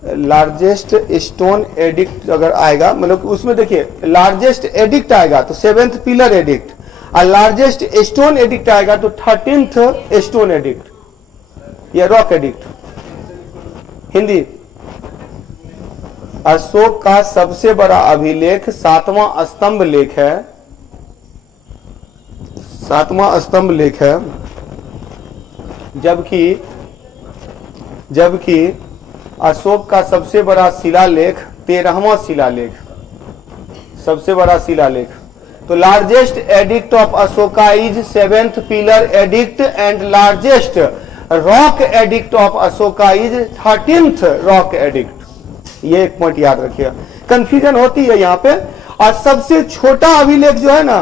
लार्जेस्ट स्टोन एडिक्ट अगर आएगा, मतलब उसमें देखिए लार्जेस्ट एडिक्ट आएगा तो 7th पिलर एडिक्ट, और लार्जेस्ट स्टोन एडिक्ट आएगा तो 13th स्टोन एडिक्ट, या रॉक एडिक्ट। हिंदी, अशोक का सबसे बड़ा अभिलेख 7वां स्तंभ लेख है, 7वां स्तंभ लेख है, जबकि अशोक का सबसे बड़ा शिलालेख 13वां शिलालेख, सबसे बड़ा शिलालेख। तो largest addict of Ashoka is 7th pillar addict and largest rock edict of Ashoka is 13th rock edict. ये एक पॉइंट याद रखिएगा, कंफ्यूजन होती है यहाँ पे। और सबसे छोटा अभिलेख जो है ना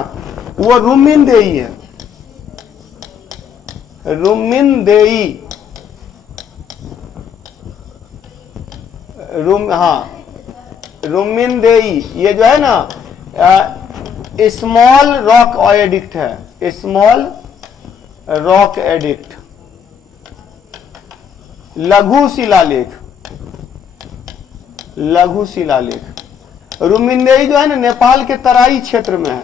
वो रुमिनदेई है, रुमिनदेई, रुमिनदेई, ये जो है ना स्मॉल रॉक एडिक्ट है, स्मॉल रॉक एडिक्ट। लघु शिलालेख, लघु शिलालेख, रुमिनदेई जो है ना नेपाल के तराई क्षेत्र में है,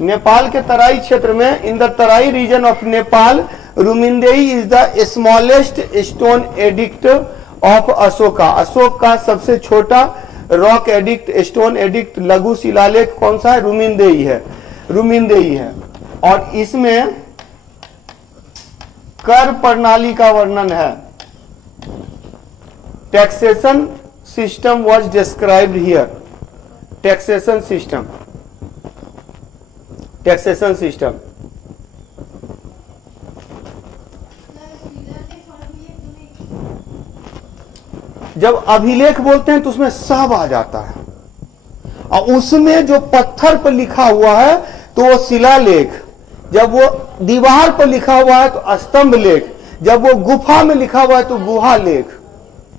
नेपाल के तराई क्षेत्र में, in the Terai region of Nepal, Rummindei is the smallest stone edict of Ashoka. Ashok का सबसे छोटा रॉक एडिक्ट, स्टोन एडिक्ट, लघु शिलालेख कौन सा है? रुमिनदेई है, रुमिनदेई है। और इसमें कर प्रणाली का वर्णन है। Taxation system was described here, taxation system, taxation system. जब अभिलेख बोलते हैं तो उसमें सब आ जाता है, और उसमें जो पत्थर पर लिखा हुआ है तो वो शिलालेख, जब वो दीवार पर लिखा हुआ है तो स्तंभ लेख, जब वो गुफा में लिखा हुआ है तो गुहा लेख।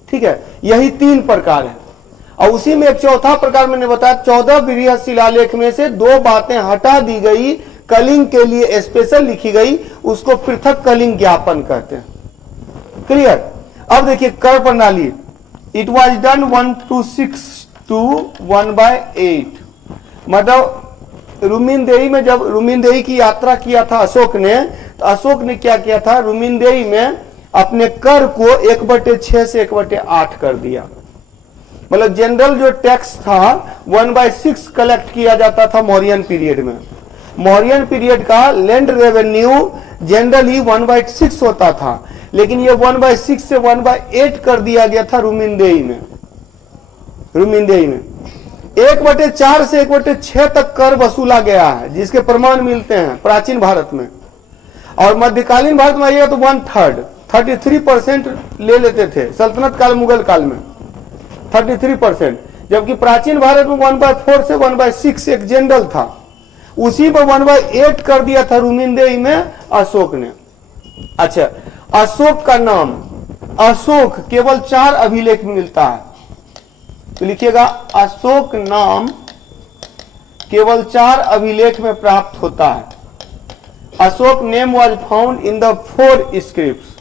ठीक है, यही 3 प्रकार है। और उसी में एक चौथा प्रकार मैंने बताया, 14 बृहद शिलालेख में से 2 बातें हटा दी गई, कलिंग के लिए स्पेशल लिखी गई, उसको पृथक कलिंग ज्ञापन कहते हैं। क्लियर? अब देखिए कर प्रणाली, इट वॉज डन 1:6 to 1/8। मतलब रुमिनदेई में जब रुमिनदेई की यात्रा किया था अशोक ने, तो अशोक ने क्या किया था, रुमिनदेई में अपने कर को 1/6 से 1/8 कर दिया। मतलब जनरल जो टैक्स था 1/6 कलेक्ट किया जाता था मौर्यन पीरियड में। मौर्यन पीरियड का लैंड रेवेन्यू जनरली 1/6 होता था, लेकिन ये 1/6 से 1/8 कर दिया गया था रुमिनदेई में। रुमिनदेई में 1/4 से 1/6 तक कर वसूला गया है, जिसके प्रमाण मिलते हैं प्राचीन भारत में। और मध्यकालीन भारत में आइएगा तो 1/3 33% ले लेते थे सल्तनत काल, मुगल काल में 33%, जबकि प्राचीन भारत में 1/4 से 1/6 एक जनरल था, उसी पर 1/8 कर दिया था रुमिनदेई में अशोक ने। अच्छा, अशोक का नाम, अशोक केवल 4 अभिलेख में मिलता है, तो लिखिएगा अशोक नाम केवल 4 अभिलेख में प्राप्त होता है। Ashok name was found in the 4 scripts,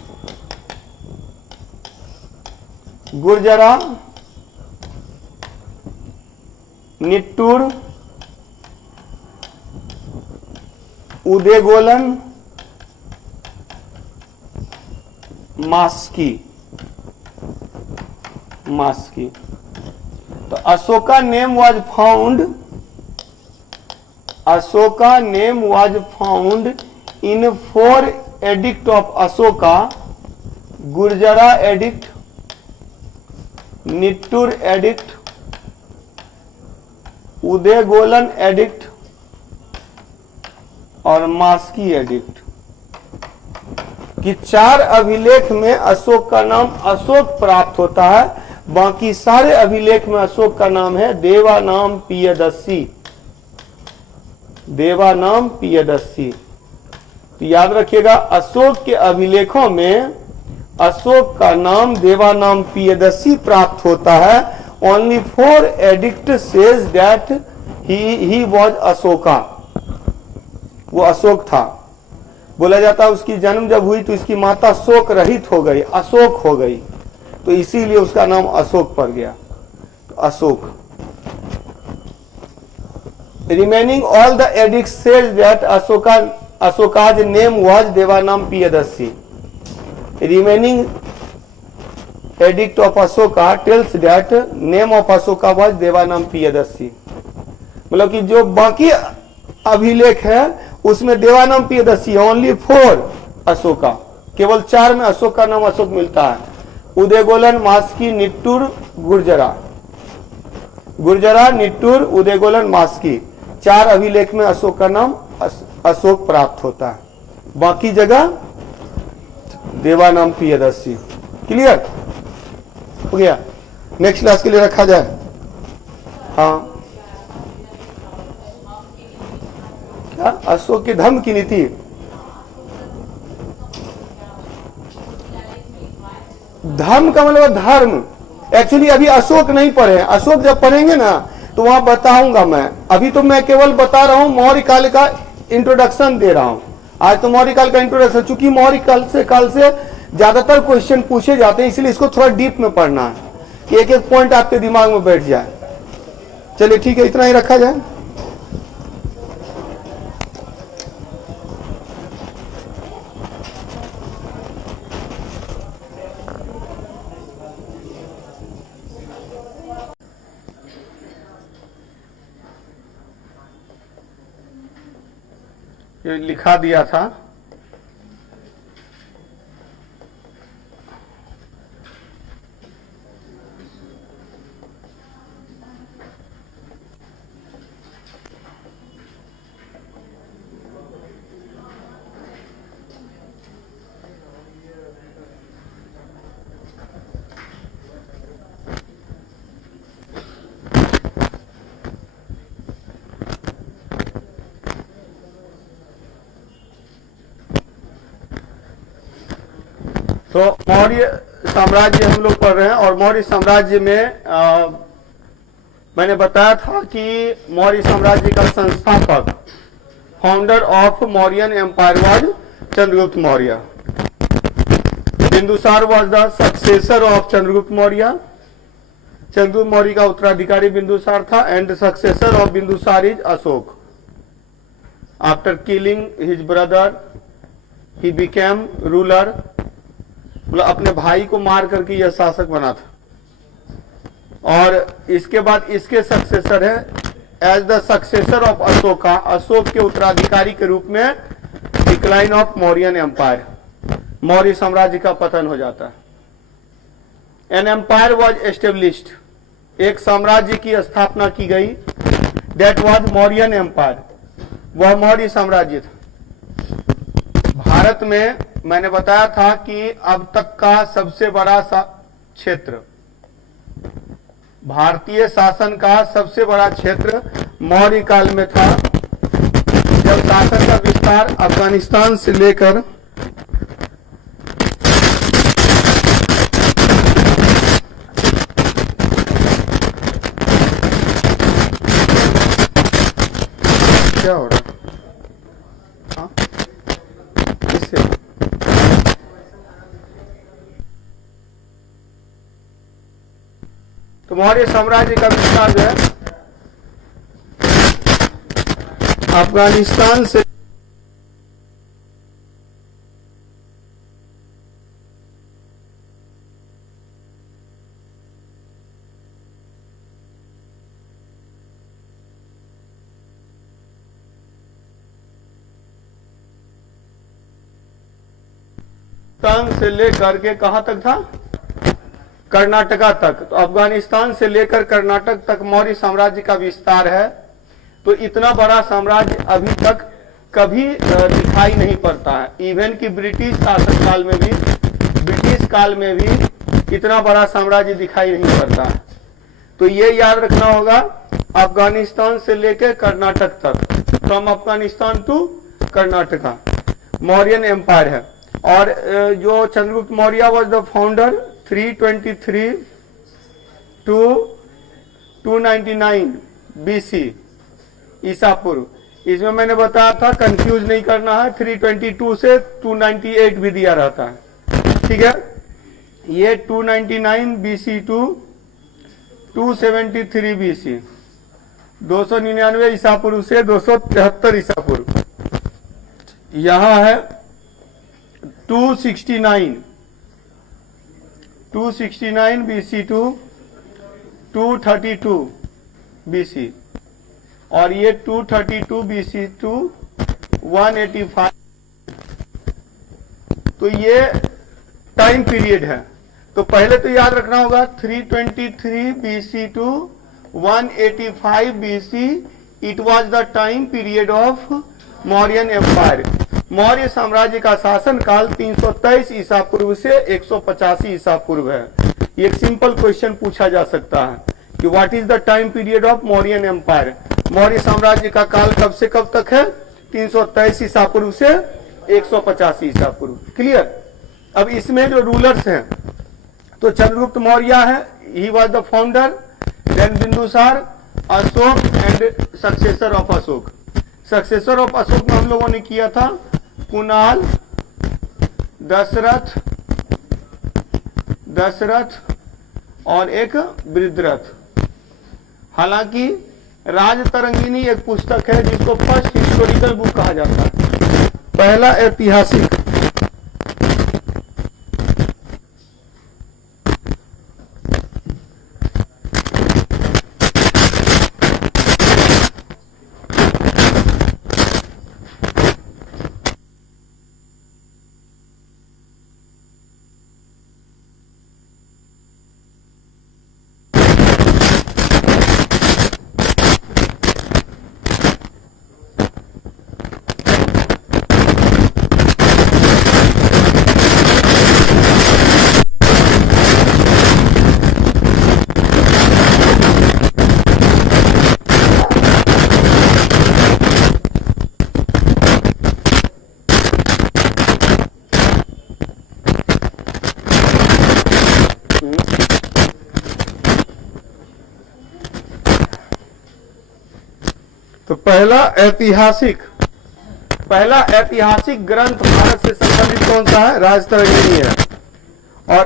Gurjara, Nittur, Udegolam, Maski, Maski. तो Ashoka name was found, Ashoka name was found in 4 edict of Ashoka, Gurjara edict, Nittur edict, Udegolam edict और मास्की एडिक्ट कि 4 अभिलेख में अशोक का नाम अशोक प्राप्त होता है। बाकी सारे अभिलेख में अशोक का नाम है देवानाम पियदस्सी, देवानाम पियदस्सी। तो याद रखिएगा, अशोक के अभिलेखों में अशोक का नाम देवानाम पियदसी प्राप्त होता है। Only 4 addict says that he was Ashoka, वो अशोक था। बोला जाता है उसकी जन्म जब हुई तो इसकी माता शोक रहित हो गई, अशोक हो गई, तो इसीलिए उसका नाम अशोक पड़ गया, तो Ashok. Remaining all the edicts says that Ashoka's name was Devanam Piyadasi. Remaining edict of Ashoka tells that name of Ashoka was Devanam Piyadasi. मतलब कि जो बाकी अभिलेख है उसमें देवानाम पियदसी, ओनली 4 अशोका, केवल 4 में अशोक का नाम अशोक मिलता है। उदयगोलन, मास्की, निट्टूर, गुर्जरा, गुर्जरा, निट्टूर, उदयगोलन, मास्की, 4 अभिलेख में अशोक का नाम अशोक प्राप्त होता है, बाकी जगह देवानाम पियदसी। क्लियर हो गया? नेक्स्ट क्लास के लिए रखा जाए। हाँ, क्या अशोक के धर्म की नीति? धर्म का मतलब धर्म। एक्चुअली अभी अशोक नहीं पढ़े हैं, अशोक जब पढ़ेंगे ना तो वहां बताऊंगा मैं। अभी तो मैं केवल बता रहा हूं, मौर्य काल का इंट्रोडक्शन दे रहा हूं। आज तो मौर्य काल का इंट्रोडक्शन, चूंकि मौर्य काल से ज्यादातर क्वेश्चन पूछे जाते हैं, इसलिए इसको थोड़ा डीप में पढ़ना है कि एक एक पॉइंट आपके दिमाग में बैठ जाए। चलिए ठीक है, इतना ही रखा जाए। ये लिखा दिया था, तो मौर्य साम्राज्य हम लोग पढ़ रहे हैं। और मौर्य साम्राज्य में मैंने बताया था कि मौर्य साम्राज्य का संस्थापक, founder of Mauryan empire was Chandragupta Maurya. Bindusara was the successor of Chandragupta Maurya. Chandragupta Maurya का उत्तराधिकारी बिंदुसार था, and successor of Bindusara is Ashok. After killing his brother he became ruler, मतलब अपने भाई को मार करके यह शासक बना था। और इसके बाद इसके सक्सेसर है as the successor of Ashoka, Ashok के उत्तराधिकारी के रूप में decline of Mauryan empire, Maurya साम्राज्य का पतन हो जाता है। एन एम्पायर वॉज एस्टेब्लिश्ड, एक साम्राज्य की स्थापना की गई, दैट वॉज मौर्यन एम्पायर, वह मौर्य साम्राज्य था। भारत में मैंने बताया था कि अब तक का सबसे बड़ा क्षेत्र, भारतीय शासन का सबसे बड़ा क्षेत्र मौर्य काल में था, जब शासन का विस्तार अफगानिस्तान से लेकर क्या हो रहा है? हाँ? किससे? तो मौर्य साम्राज्य का विस्तार जो है अफगानिस्तान से से लेकर के कहां तक था? कर्नाटका तक। तो अफगानिस्तान से लेकर कर्नाटक तक मौर्य साम्राज्य का विस्तार है। तो इतना बड़ा साम्राज्य अभी तक कभी दिखाई नहीं पड़ता है। इवन कि ब्रिटिश शासनकाल में भी, ब्रिटिश काल में भी इतना बड़ा साम्राज्य दिखाई नहीं पड़ता है। तो ये याद रखना होगा, अफगानिस्तान से लेकर कर्नाटक तक, from Afghanistan to Karnataka. Mauryan empire है। और जो Chandragupta Maurya was the founder 323 to 299 BC ईसा पूर्व। इसमें मैंने बताया था कंफ्यूज नहीं करना है, 322 से 298 भी दिया रहता है, ठीक है। ये 299 BC टू 273 BC, 299 ईसा पूर्व से 273 ईसा पूर्व। यहां है 269 BC टू 232 BC, और ये 232 BC टू 185। तो ये टाइम पीरियड है। तो पहले तो याद रखना होगा 323 BC to 185 BC it was the time period of Mauryan empire. Maurya साम्राज्य का शासन काल 323 ईसा पूर्व से 185 ईसा पूर्व है। ये एक सिंपल क्वेश्चन पूछा जा सकता है कि what is the time period of Mauryan empire. Maurya साम्राज्य का काल कब से कब तक है? 323 ईसा पूर्व से 185 ईसा पूर्व। क्लियर। अब इसमें जो रूलर्स हैं तो चंद्रगुप्त मौर्य है, he was the founder, then Bindusara, Ashoka and successor of Ashoka. Successor of Ashoka में हम लोगों ने किया था कुणाल, दशरथ और एक वृद्धरथ। हालांकि राजतरंगिनी एक पुस्तक है जिसको फर्स्ट हिस्टोरिकल बुक कहा जाता है, पहला ऐतिहासिक। तो पहला ऐतिहासिक ग्रंथ भारत से संबंधित कौन सा है? राजतरंगिनी है। और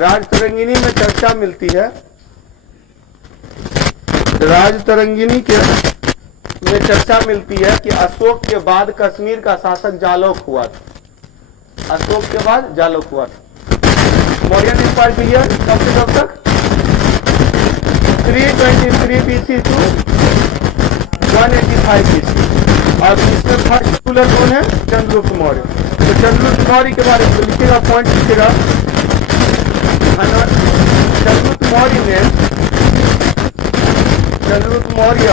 राजतरंगिनी में चर्चा मिलती है, राजतरंगिनी में चर्चा मिलती है कि अशोक के बाद कश्मीर का शासक जालौक हुआ था। अशोक के बाद जालौक हुआ था। मौर्यन एम्पायर पीरियड कब से कब तक? 323 BC टू 185 BC। और इसमें फर्स्ट रूलर कौन है? चंद्रगुप्त मौर्य। तो चंद्रगुप्त मौर्य के बारे में लिखेगा, पॉइंट लिखेगा। Chandragupta Maurya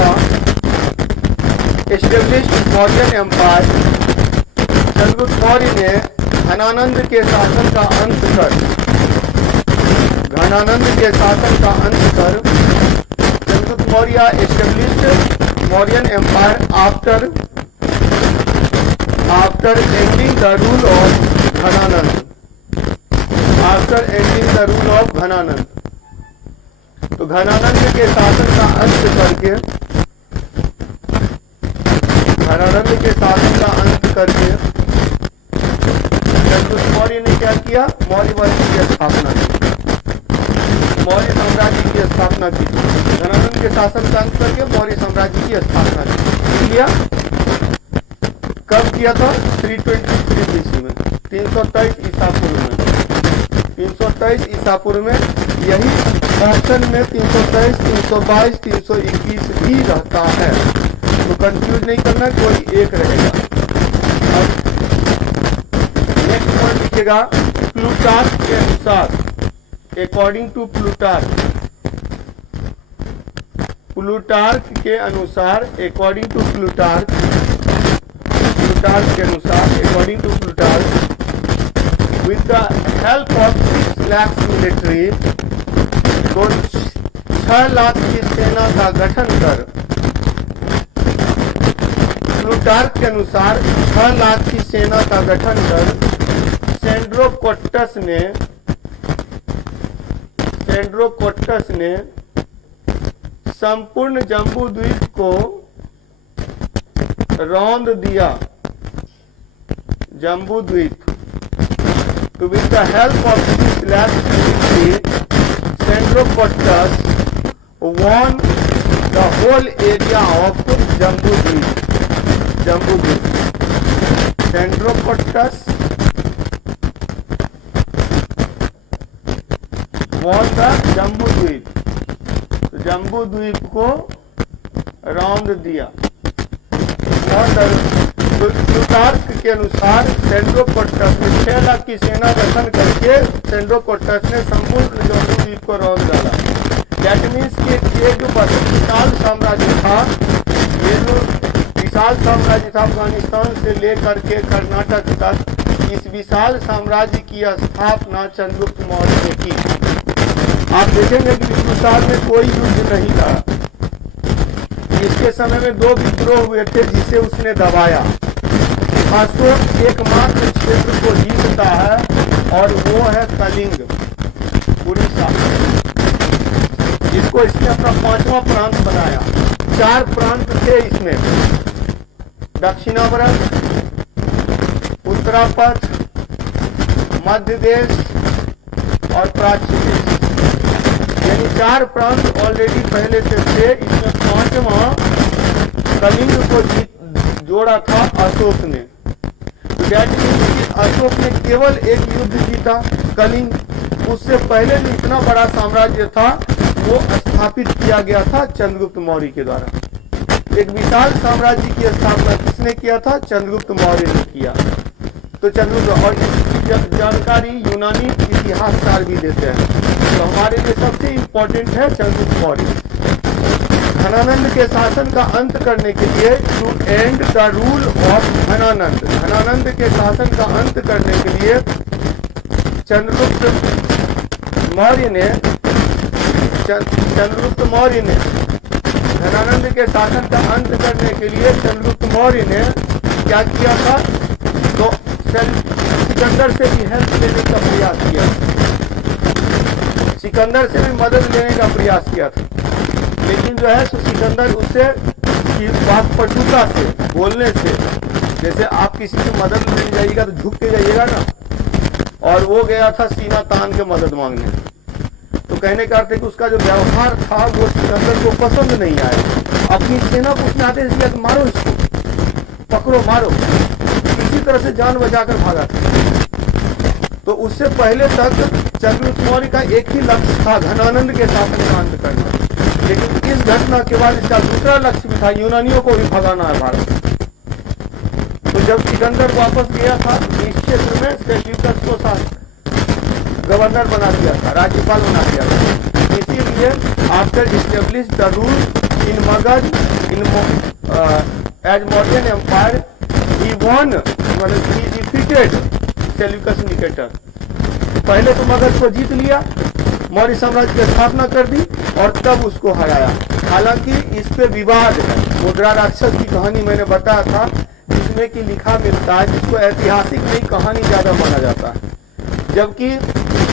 established Mauryan empire. चंद्रगुप्त मौर्य ने घनानंद के शासन का अंत कर Chandragupta Maurya established Mauryan empire after ending the rule of Ghanananda. तो घनानंद के शासन का अंत करके चंद्रगुप्त मौर्य ने क्या किया? मौर्य वंश की स्थापना की, मौर्य साम्राज्य की स्थापना की। घनानंद के शासन का अंत करके मौर्य साम्राज्य की स्थापना की। किया कब किया था? 323 BC में, 323 ईसा पूर्व में। 323 ईसा पूर्व में। यही शासन में 323, 322, 321 भी रहता है, तो कंफ्यूज नहीं करना, कोई एक रहेगा। अब नेक्स्ट पॉइंट लिखिएगा, प्लूटार्क के अनुसार, अकॉर्डिंग टू प्लूटार्क के अनुसार, according to Plutarch with the help of 6 lakh military, तो 6 लाख की सेना का गठन कर प्लूटार्क के अनुसार 6 लाख की सेना का गठन कर सेंड्रोकोट्टस ने संपूर्ण जम्बू द्वीप को रौंद दिया। जम्बू द्वीप to with the help of this last Sendrocotters won the whole area of Jambu Dweep. Sendrocotters won the Jambu Dweep. तो जम्बू द्वीप को रौंद दिया। प्लूटार्क के अनुसार सेंड्रोकोट्टस ने 6 लाख की सेना गठन करके सेंड्रोकोट्टस ने संपूर्ण जम्बू द्वीप को रौंद डाला। दैट मीन्स कि ये जो विशाल साम्राज्य था, ये जो विशाल साम्राज्य था अफगानिस्तान से लेकर के कर्नाटक तक, इस विशाल साम्राज्य की स्थापना चंद्रगुप्त मौर्य ने की। आप देखेंगे कि इस विशाल में कोई युद्ध नहीं था। इसके समय में 2 विद्रोह हुए थे जिसे उसने दबाया। अशोक एकमात्र क्षेत्र को जीतता है और वो है कलिंग, उड़ीसा, जिसको इसने अपना 5वां प्रांत बनाया। 4 प्रांत थे इसमें, दक्षिणावर्त, उत्तरापथ, मध्य देश और प्राच्य देश, यानी 4 प्रांत ऑलरेडी पहले से थे। इसमें 5वां कलिंग को जोड़ा था अशोक ने। अशोक ने केवल एक युद्ध जीता, कलिंग। उससे पहले भी इतना बड़ा साम्राज्य था, वो स्थापित किया गया था चंद्रगुप्त मौर्य के द्वारा। एक विशाल साम्राज्य की स्थापना किसने किया था? चंद्रगुप्त मौर्य ने किया। तो चंद्रगुप्त, और इसकी जानकारी यूनानी इतिहासकार भी देते हैं। तो हमारे लिए सबसे इंपॉर्टेंट है चंद्रगुप्त मौर्य। धनानंद के शासन का अंत करने के लिए, to end the rule of Dhanananda, Dhanananda के शासन का अंत करने के लिए चंद्रगुप्त मौर्य ने धनानंद के शासन का अंत करने के लिए चंद्रगुप्त मौर्य ने क्या किया था? तो सिकंदर से भी हेल्प लेने का प्रयास किया, सिकंदर से भी मदद लेने का प्रयास किया था। लेकिन जो है तो सिकंदर उससे वाक्पटुता से, बोलने से, जैसे आप किसी से मदद मिल जाएगा तो झुक के जाइएगा ना, और वो गया था सीना तान के मदद मांगने। तो कहने का अर्थ है कि उसका जो व्यवहार था वो सिकंदर को पसंद नहीं आया। अपनी सेना को उसने आदेश दिया कि मारो इसको, पकड़ो मारो, इसी तरह से जान बचाकर भागा था। तो उससे पहले तक चंद्रगुप्त मौर्य का एक ही लक्ष्य था, धनानंद के शासन का अंत करना। लेकिन इस घटना के बाद इसका दूसरा लक्ष्य भी था, यूनानियों को भी भगाना है भारत। तो जब सिकंदर वापस गया था, इस क्षेत्र में सेल्यूकस को गवर्नर बना दिया था, राज्यपाल बना दिया था। इसीलिए after establish the rule in Magadha as Mauryan empire, he won, मतलब ही डिफीटेड सेल्यूकस निकेटर। पहले तो मगध को जीत लिया, मौर्य साम्राज्य की स्थापना कर दी और तब उसको हराया। हालांकि इस पे विवाद है। मुद्रा राक्षस की कहानी मैंने बताया था, जिसमें कि लिखा मिलता है, जिसको ऐतिहासिक नहीं कहानी ज्यादा माना जाता है। जबकि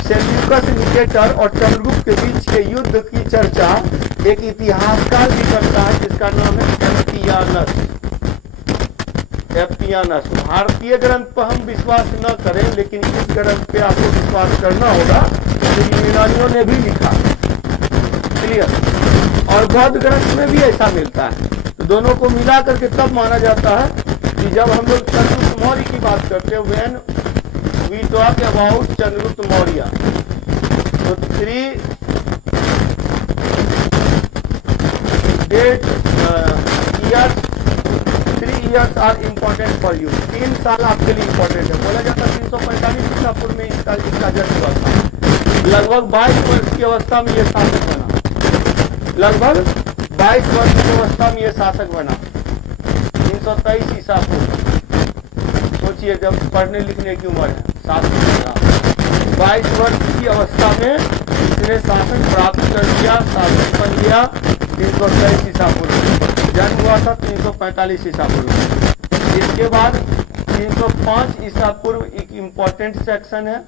सेल्यूकस निकेटर और चंद्रगुप्त के बीच के युद्ध की चर्चा एक इतिहासकार भी करता है, जिसका नाम है एप्पियानस। भारतीय ग्रंथ पर हम विश्वास न करें, लेकिन इस ग्रंथ पे आपको विश्वास करना होगा, तो यूनानियों ने भी लिखा, क्लियर। और बौद्ध ग्रंथ में भी ऐसा मिलता है। तो दोनों को मिला करके तब माना जाता है कि जब हम लोग चंद्रगुप्त मौर्य की बात करते हैं, when we talk about Chandragupta Maurya, तो 3 years are important for you. 3 साल आपके लिए इम्पोर्टेंट है। बोला जाता है 345 ईसा पूर्व में इसका जन्म हुआ था। लगभग 22 वर्ष की अवस्था में ये शासक बना, लगभग 22 वर्ष की अवस्था में ये शासक बना, 323 ईसा पूर्व। सोचिए जब पढ़ने लिखने की उम्र है, शासक बना, 22 वर्ष की अवस्था में इसने शासन प्राप्त कर लिया, शासक बन गया 323 ईसा पूर्व। जन्म हुआ था 345 ईसा पूर्व में। इसके बाद 305 ईसा पूर्व एक इम्पोर्टेंट सेक्शन है।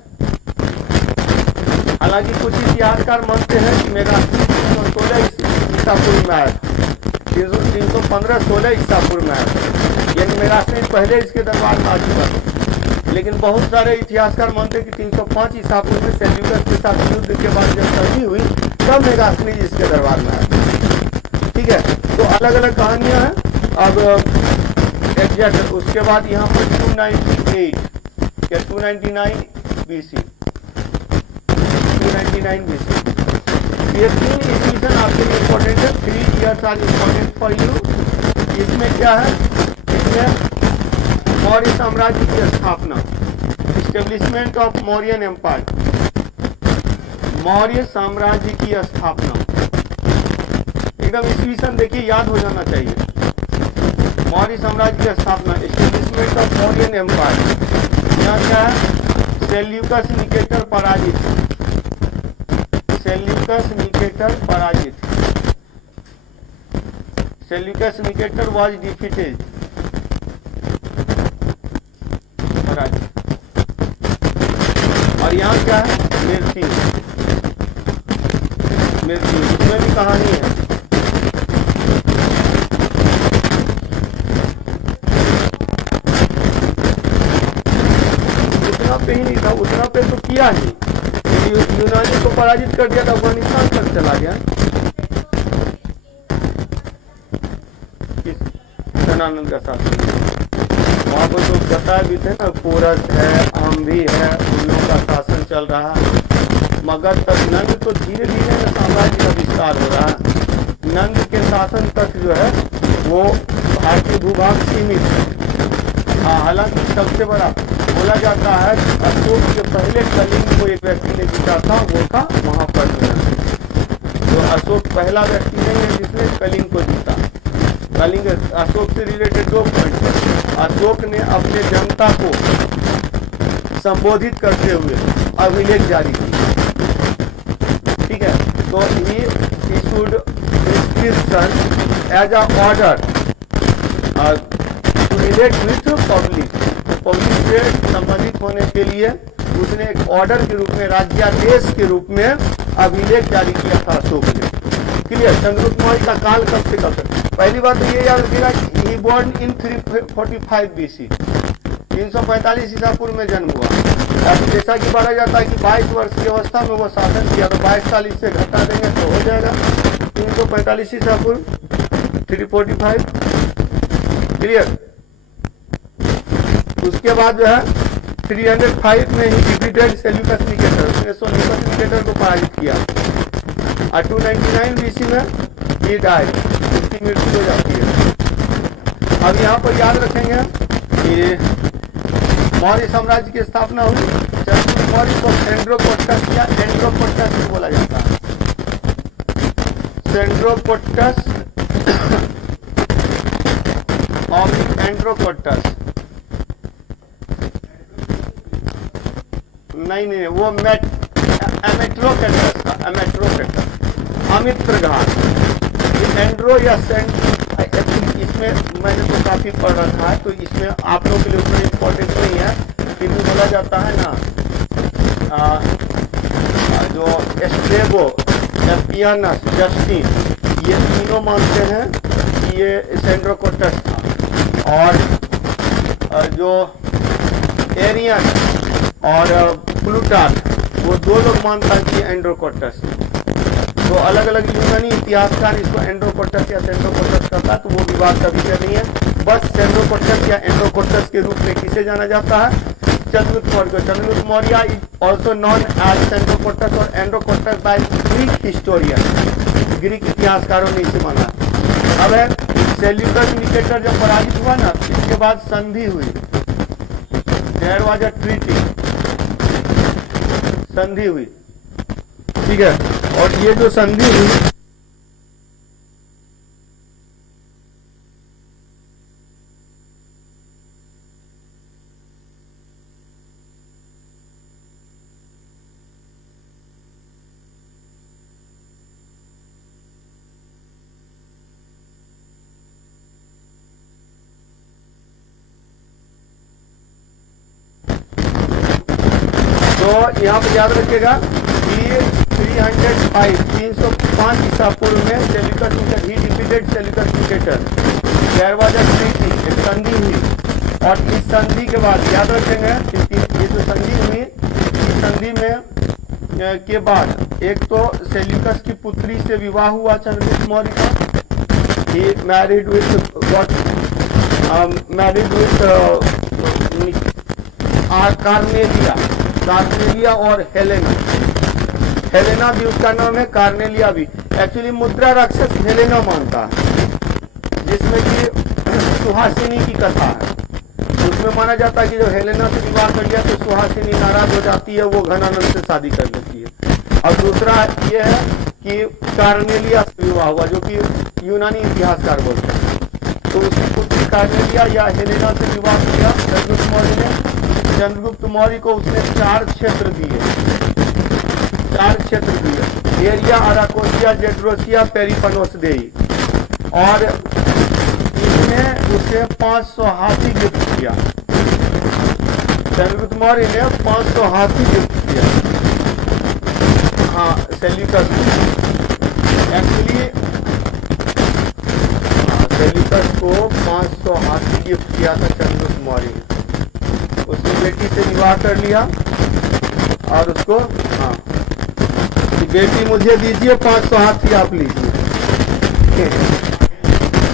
हालांकि कुछ इतिहासकार मानते हैं कि मेगास्थनी 316 ईसा पूर्व में आया था, 315-16 ईसा पूर्व में आया था, यानी मेगास्थनी पहले इसके दरबार में आ चुका था। लेकिन बहुत सारे इतिहासकार मानते हैं कि 305 ईसा पूर्व में सेल्यूकस के साथ युद्ध के बाद जब संधि हुई तब मेगास्थनी इसके दरबार में आया। ठीक है, तो अलग अलग कहानियां हैं। अब एग्जैक्ट उसके बाद यहाँ पर 298 या 299 BC, 299 BC, ये 3 इक्वेशन आपके लिए इंपॉर्टेंट है। 3 years are important for you. इसमें क्या है, इसमें मौर्य साम्राज्य की स्थापना, establishment of Mauryan empire, Maurya साम्राज्य की स्थापना, एकदम ईस्वीसन देखिए याद हो जाना चाहिए। मौर्य साम्राज्य की स्थापना, इस्टेब्लिशमेंट ऑफ मौर्यन एम्पायर। यहाँ क्या है, सेल्यूकस निकेटर पराजित, सेल्यूकस निकेटर पराजित, सेल्यूकस निकेटर वाज डिफीटेड, पराजित। और यहाँ क्या है, मृत्यु, मृत्यु, इसमें भी कहानी है। उतना पे ही नहीं था, उतना पे तो किया ही, यूनानी को पराजित कर दिया था, अफगानिस्तान तक चला गया। धनानंद का शासन, वहां पर जो बताए भी थे ना, पोरस है, आम्भी है, उन लोगों का शासन चल रहा है। मगध तक नंद तो धीरे धीरे साम्राज्य का विस्तार हो रहा है। नंद के शासन तक जो है वो भारतीय भूभाग सीमित है। हाँ, हालांकि सबसे बड़ा बोला जाता है अशोक के पहले कलिंग को एक व्यक्ति ने जीता था, वो था महापर्जुनन। तो अशोक पहला व्यक्ति नहीं है जिसने कलिंग को जीता। कलिंग अशोक से रिलेटेड 2 पॉइंट है। अशोक ने अपने जनता को संबोधित करते हुए अभिलेख जारी किया। ठीक है, तो he issued prescription as a order to relate with public. Public से संबंधित होने के लिए उसने एक ऑर्डर के रूप में, राज्यादेश के रूप में अभिलेख जारी किया था अशोक ने। क्लियर। चंद्रगुप्त मौर्य का काल कब से कब तक? पहली बात तो ये याद रखिएगा कि ही बॉर्न इन 345 BC, 345 ईसा पूर्व में जन्म हुआ। जैसा कि माना जाता है कि 22 वर्ष की अवस्था में वो शासन किया, तो 22 साल इससे घटा देंगे तो हो जाएगा 345 ईसा पूर्व 345। क्लियर। उसके बाद जो है 305 में ही डिफीटेड सेल्यूकस निकेटर, उसने सेल्यूकस निकेटर को पराजित किया। और 299 BC में ये डाई, उसकी मृत्यु हो जाती है। अब यहाँ पर याद रखेंगे कि मौर्य साम्राज्य की स्थापना हुई। चंद्रगुप्त मौर्य को एंड्रोकोटस या एंड्रोकोटस बोला जाता है। सेंड्रोकोटस और एंड्रोकोटस, नहीं वो एमेट्रोकेटस था, एमेट्रोकेटस, अमित्रघात। ये एंड्रो या इसमें मैंने तो काफी पढ़ रखा है, तो इसमें आप लोगों के लिए उतना इम्पोर्टेंट नहीं है। फिर भी बोला जाता है ना, जो एस्ट्रेबो, एपियानस, जस्टिन, ये तीनों मानते हैं कि ये सेंड्रोकोटस था। और जो एरियन और प्लूटार्क, वो 2 लोग मानता है कि एंड्रोकोटस। तो अलग अलग यूनानी इतिहासकार इसको एंड्रोकोटस या सेंड्रोकोटस कहता है, तो वो विवाद का विषय नहीं है। बस सेंड्रोकोटस या एंड्रोकोटस के रूप में किसे जाना जाता है? चंद्रगुप्त मौर्य को। Chandragupta Maurya is also known as Sandrocottus और Androcottus by Greek historian, Greek इतिहासकारों ने इसे माना। अब सेल्यूकस निकेटर जब पराजित हुआ ना, इसके बाद संधि हुई, देयर वाज अ ट्रीटी, संधि हुई। ठीक है, और ये जो संधि हुई तो यहाँ पर याद रखिएगा कि 305 ईसा पूर्व में Seleucus Nicator, he defeated Seleucus Nicator, there was a treaty, एक संधि हुई, और इस संधि के बाद याद रखेंगे ये जो संधि हुई, इस संधि में के बाद एक तो सेल्यूकस की पुत्री से विवाह हुआ चंद्रगुप्त मौर्य का, ही मैरिड विथ कार्नेलिया और हेलेना भी उसका नाम है, कार्नेलिया भी। एक्चुअली मुद्रा राक्षस हेलेना मानता है, जिसमें कि सुहासिनी की कथा है। उसमें माना जाता है कि जो हेलेना से विवाह कर लिया तो सुहासिनी नाराज हो जाती है, वो घनानंद से शादी कर लेती है। और दूसरा ये है कि कार्नेलिया से विवाह हुआ, जो कि यूनानी इतिहासकार बोलते हैं। तो उसकी पुत्री कार्नेलिया या हेलेना से विवाह किया चंद्रगुप्त मौर्य ने। चंद्रगुप्त मौर्य को उसने 4 क्षेत्र दिए, 4 क्षेत्र दिए, एरिया, अराकोसिया, जेड्रोसिया, पेरिपनोस देई, और इसने उसे 500 हाथी गिफ्ट किया। चंद्रगुप्त मौर्य ने 500 हाथी गिफ्ट किया, हाँ, सेल्यूकस एक्चुअली सेल्यूकस को 500 हाथी गिफ्ट किया था चंद्रगुप्त मौर्य ने। उसने बेटी से विवाह कर लिया और उसको, हाँ, बेटी मुझे दीजिए, 500 हाथी आप लीजिए।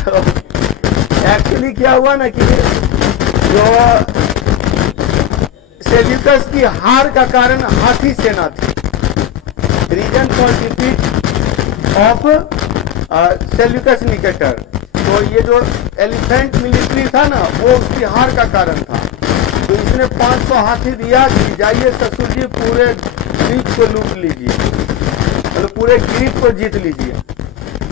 तो एक्चुअली क्या हुआ ना कि जो सेल्यूकस की हार का कारण हाथी सेना थी, reason for defeat of Seleucus Nicator. तो ये जो एलिफेंट मिलिट्री था ना, वो उसकी हार का कारण था। तो इसने 500 हाथी दिया कि जाइए ससुर जी, पूरे ग्रीक को लूट लीजिए, मतलब पूरे ग्रीक को जीत लीजिए।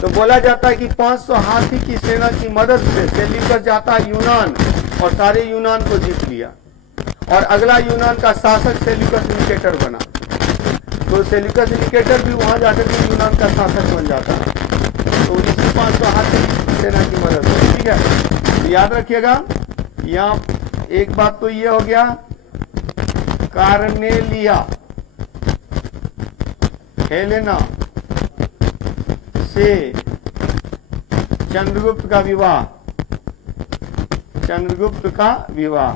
तो बोला जाता है कि 500 हाथी की सेना की मदद से सेल्यूकस जाता है यूनान और सारे यूनान को जीत लिया, और अगला यूनान का शासक सेल्यूकस निकेटर बना। तो सेल्यूकस निकेटर भी वहां जाकर के यूनान का शासक बन जाता है। तो इसी 500 हाथी सेना की मदद से, ठीक है। तो याद रखिएगा, यहाँ एक बात तो ये हो गया, कार्नेलिया हेलेना से चंद्रगुप्त का विवाह, चंद्रगुप्त का विवाह,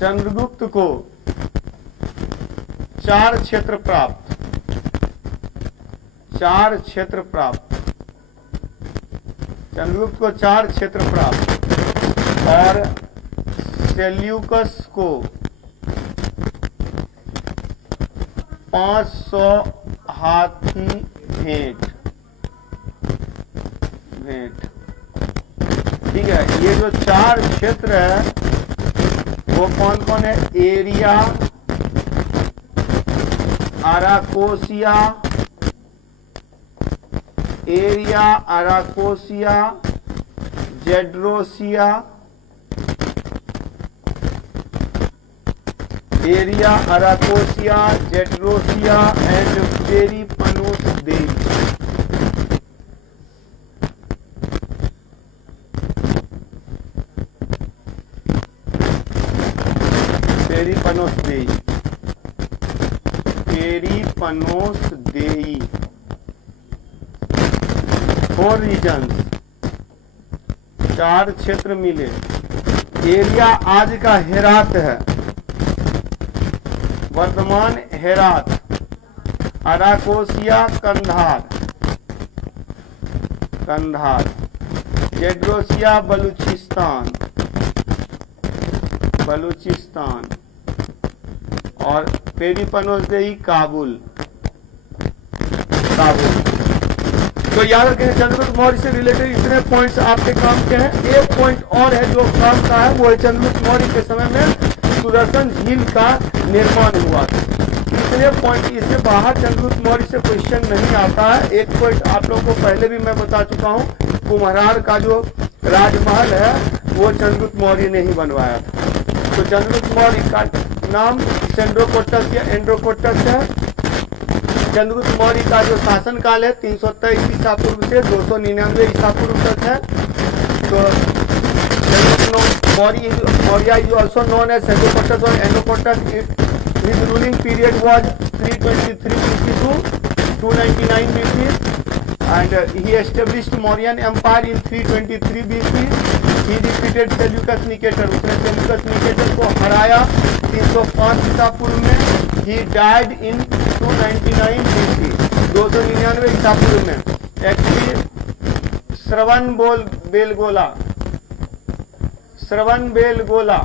चंद्रगुप्त को 4 क्षेत्र प्राप्त, 4 क्षेत्र प्राप्त, चंद्रगुप्त को 4 क्षेत्र प्राप्त, और सेल्यूकस को 500 हाथी भेंट, ठीक है। ये जो 4 क्षेत्र है वो कौन कौन है? एरिया, अराकोसिया, जेड्रोसिया, एंड पेरिपनोस देई। पेरिपनोस देई 4 रीजन, 4 क्षेत्र मिले। एरिया आज का हेरात है, वर्तमान हेरात। अराकोसिया कंधार, जेड्रोसिया बलूचिस्तान, और पेरिपनोस देई काबुल। तो याद रखें, चंद्रगुप्त मौर्य से रिलेटेड इतने पॉइंट्स आपके काम के हैं। एक पॉइंट और है जो काम का है, वो है चंद्रगुप्त मौर्य के समय में सुदर्शन झील का निर्माण हुआ था। इतने पॉइंट, इससे बाहर चंद्रगुप्त मौर्य से क्वेश्चन नहीं आता है। एक पॉइंट आप लोगों को पहले भी मैं बता चुका हूँ, कुम्हरार का जो राजमहल है वो चंद्रगुप्त मौर्य ने ही बनवाया था। तो चंद्रगुप्त मौर्य का नाम चंद्रोकोटस या एंड्रोकोटस है। चंद्रगुप्त मौर्य का जो शासन काल है 323 ईसा पूर्व से 299 ईसा पूर्व तक है। तो Maurya is also known as Sengupta or Enopata. His ruling period was 323 BC to 299 BC, and he established Mauryan Empire in 323 BC. He defeated Seleucus Nicator. उसने Seleucus Nicator को हराया 305 ईसा पूर्व में. He died in 299 BC. 299 ईसा पूर्व में. Actually श्रवणबेलगोला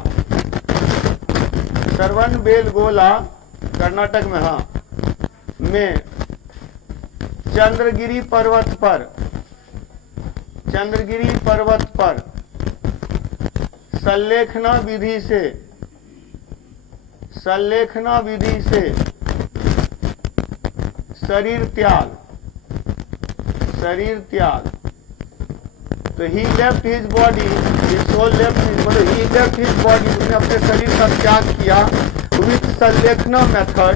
कर्नाटक में, हाँ, में चंद्रगिरी पर्वत पर संलेखना विधि से शरीर त्याग. तो he left his body, his soul left his, मतलब he left his body, उसने अपने शरीर का त्याग किया with sallekhana method.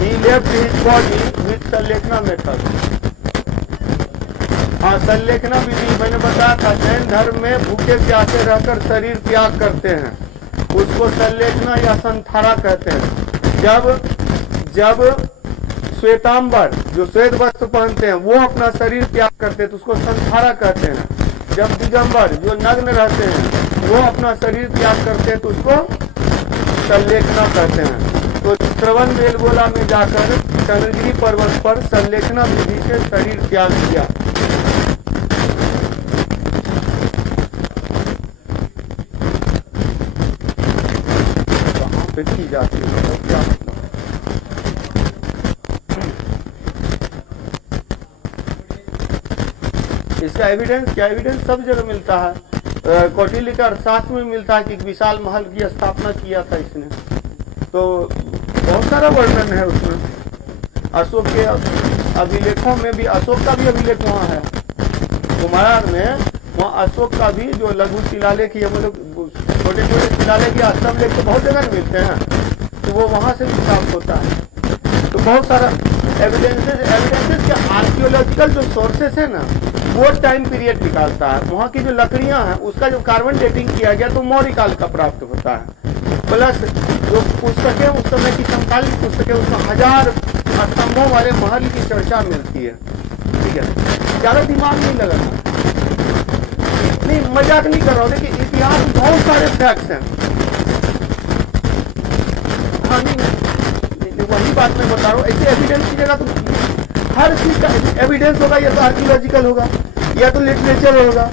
He left his body with sallekhana method. हाँ, संलेखना विधि मैंने बताया था. जैन धर्म में भूखे प्यासे रहकर शरीर त्याग करते हैं, उसको संलेखना या संथारा कहते हैं. जब श्वेतांबर जो श्वेत वस्त्र पहनते हैं वो अपना शरीर त्याग करते हैं तो उसको संथारा कहते हैं. जब दिगंबर जो नग्न रहते हैं वो अपना शरीर त्याग करते हैं तो उसको संलेखना कहते हैं. तो श्रवणबेलगोला में जाकर चंद्रगिरी पर्वत पर संलेखना विधि से शरीर त्याग किया. कहाँ पे की जाती है क्या मतलब? इसका एविडेंस सब जगह मिलता है. कौटिल्य का अर्थशास्त्र में मिलता है कि विशाल महल की स्थापना किया था इसने. तो बहुत सारा वर्णन है उसमें. अशोक के अभिलेखों में भी, अशोक का भी अभिलेख वहाँ है कुम्हार में. वहाँ अशोक का भी जो लघु शिलालेख या मतलब छोटे छोटे शिलालेख या अष्टमलेख तो बहुत जगह मिलते हैं, तो वो वहाँ से भी साफ होता है. तो बहुत सारा एविडेंसेस के आर्कियोलॉजिकल जो सोर्सेस है ना वो टाइम पीरियड निकालता है. वहाँ की जो लकड़ियां हैं उसका जो कार्बन डेटिंग किया गया तो मौर्य काल का प्राप्त होता है. प्लस जो पुस्तकें उस समय की समकालीन पुस्तकें उसमें 1000 स्तंभों वाले महल की चर्चा मिलती है. ठीक है, ज्यादा दिमाग नहीं लगाना, नहीं मजाक नहीं कर रहा हूँ. देखिए इतिहास में बहुत सारे फैक्ट्स हैं. हाँ नहीं, वही बात मैं बता रहा हूँ. ऐसे एविडेंस की जगह तो हर चीज का एविडेंस होगा, या तो आर्कियोलॉजिकल होगा या तो लिटरेचर होगा.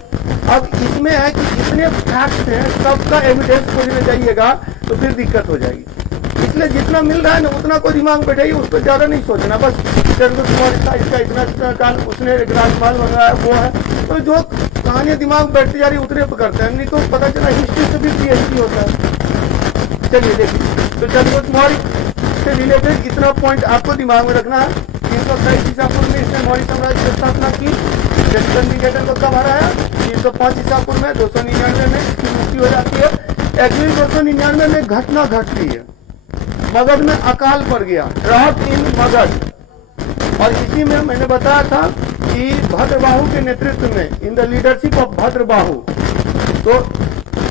अब इसमें है कि जितने फैक्ट्स हैं सबका एविडेंस खोजने जाइएगा तो फिर दिक्कत हो जाएगी. इसलिए जितना मिल रहा है ना उतना को दिमाग बैठाइए, उस पर ज्यादा नहीं सोचना. बस चंद्रगुप्त इसका इतना काल उसने एक राजमहल बनाया वो है, तो जो कहानियां दिमाग बैठती जा रही उतने पर करते हैं. नहीं तो पता चला हिस्ट्री से भी PhD होता है. चलिए देखिए, तो चंद्रगुप्त मौर्य से रिलेटेड इतना पॉइंट आपको दिमाग में रखना है. 323 ईसा पूर्व में इसने मौर्य साम्राज्य की स्थापना की. सेल्यूकस निकेटर को कब हराया? 305 ईसा पूर्व में. 299 में इसकी मृत्यु हो जाती है. एक्चुअली 299 में घटना घटती है, मगध में अकाल पड़ गया, ड्रॉट इन मगध. और इसी में मैंने बताया था कि भद्रबाहु के नेतृत्व में, in the leadership of Bhadrabahu, तो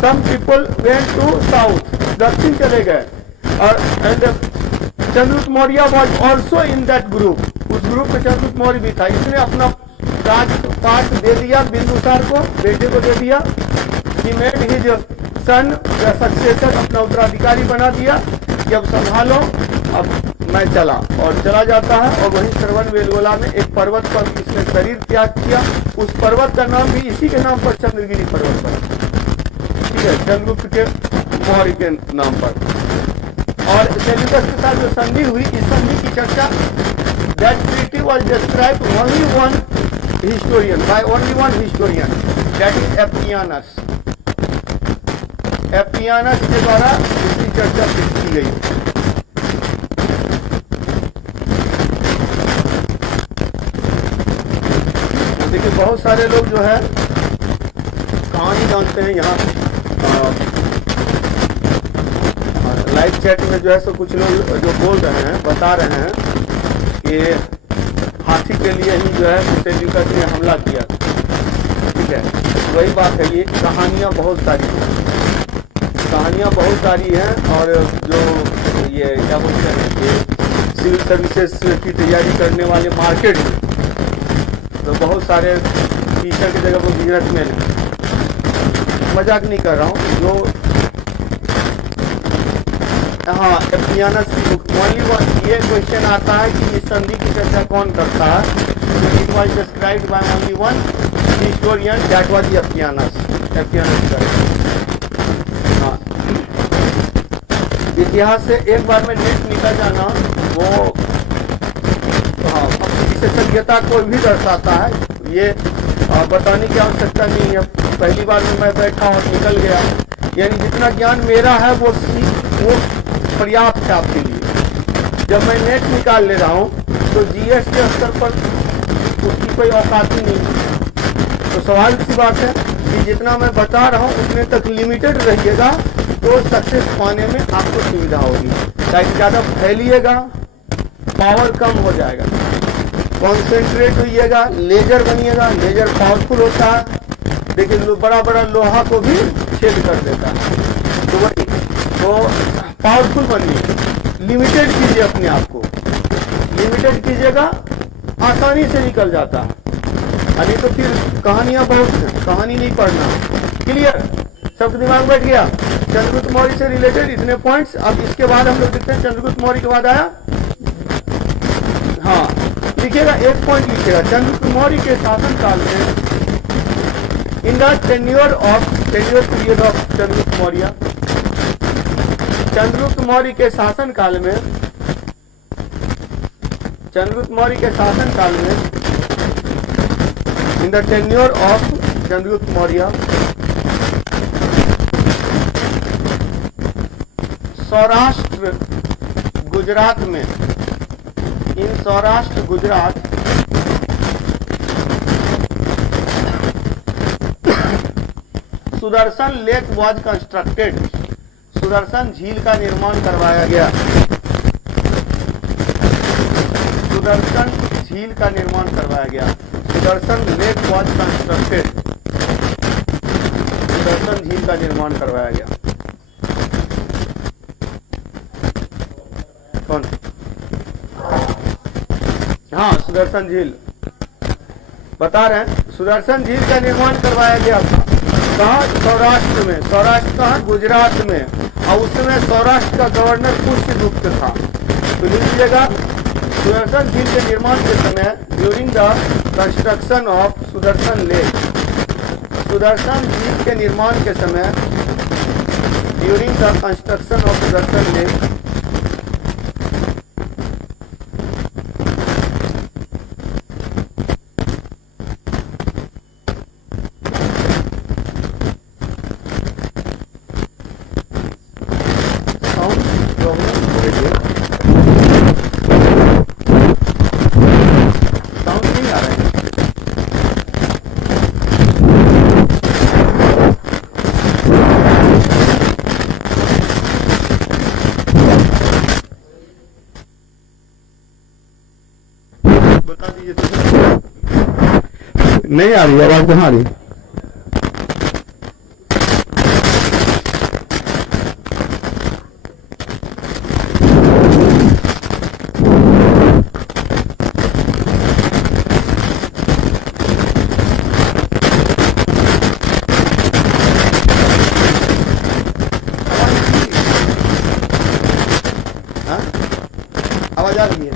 some people went to south, दक्षिण चले गए. और Chandragupta Maurya was also in that group. उस ग्रुप में चंद्रगुप्त मौर्य भी था. इसने अपना राजपाट दे दिया बिंदुसार को, बेटे को दे दिया. He made his son the successor, अपना उत्तराधिकारी बना दिया कि अब संभालो, अब मैं चला. और चला जाता है. और वहीं श्रवणबेलगोला में एक पर्वत पर इसने शरीर त्याग किया. उस पर्वत का नाम भी इसी के नाम पर चंद्रगिरी पर्वत पर, ठीक है, चंद्रगुप्त के मौर्य के नाम पर. और सेल्यूकस के साथ जो संधि हुई, इस संधि की चर्चा, that treaty was described only one historian, by only one historian, that is Appianus. Appianus के द्वारा इसकी चर्चा की गई. देखिए बहुत सारे लोग जो है कहानी जानते हैं. यहाँ लाइव चैट में जो है सो कुछ लोग जो बोल रहे हैं, बता रहे हैं कि हाथी के लिए ही जो है सेल्यूकस ने हमला किया. ठीक है, वही बात है, ये कहानियाँ बहुत सारी हैं, कहानियाँ बहुत सारी हैं। और जो ये क्या बोलते हैं, ये सिविल सर्विसेज की तैयारी करने वाले मार्केट में तो बहुत सारे टीचर की जगह वो बिजनेसमैन है, मजाक नहीं कर रहा हूँ। जो हाँ, एफियानस की बुक ओनली ये क्वेश्चन आता है कि इस संधि की चर्चा कौन करता है, it was described by only one historian, that was Appianus का। हाँ, इतिहास से एक बार में नेट निकल जाना वो हाँ विशेषज्ञता को भी दर्शाता है, ये बताने की आवश्यकता नहीं है। पहली बार में मैं बैठा और निकल गया, यानी जितना ज्ञान मेरा है वो पर्याप्त है आपके लिए। जब मैं नेट निकाल ले रहा हूँ तो जीएस के स्तर पर उसकी कोई औकात ही नहीं है। तो सवाल सी बात है कि जितना मैं बता रहा हूँ उतने तक लिमिटेड रहिएगा तो सक्सेस पाने में आपको सुविधा होगी। ताकि ज़्यादा फैलिएगा पावर कम हो जाएगा, कॉन्सेंट्रेट होइएगा, लेजर बनिएगा। लेजर पावरफुल होता है, देखिए बड़ा बड़ा लोहा को भी छेद कर देता है। तो वही तो पावरफुल बनिए, लिमिटेड कीजिए अपने आप को, लिमिटेड कीजिएगा, आसानी से निकल जाता है। अभी तो फिर कहानियां बहुत हैं, कहानी नहीं पढ़ना। क्लियर, सब दिमाग बैठ गया। चंद्रगुप्त मौर्य से रिलेटेड इतने पॉइंट्स। अब इसके बाद हम लोग देखते हैं चंद्रगुप्त मौर्य के बाद आया, हाँ लिखिएगा, एक पॉइंट लिखिएगा। चंद्रगुप्त मौर्य के शासन काल में, in the tenure period of Chandragupta Maurya, Chandragupta Maurya के शासन काल में, चंद्रगुप्त मौर्य के शासन काल में, in the tenure of Chandragupta Maurya, Saurashtra Gujarat में, in Saurashtra Gujarat Sudarshan lake was constructed, Sudarshan झील का निर्माण करवाया गया, सुदर्शन झील का निर्माण करवाया गया। Sudarshan lake was constructed, Sudarshan झील का निर्माण करवाया गया। कौन? हाँ, सुदर्शन झील बता रहे हैं, सुदर्शन झील का निर्माण करवाया गया था। कहाँ? सौराष्ट्र में। सौराष्ट्र कहाँ? गुजरात में। और उस समय सौराष्ट्र का गवर्नर पुष्यगुप्त था। तो लिख लीजिएगा, सुदर्शन झील के निर्माण के समय, during the construction of Sudarshan lake, Sudarshan झील के निर्माण के समय, during the construction of Sudarshan lake, नहीं आ रही आवाज, कहाँ आ रही? आवाज आ रही है?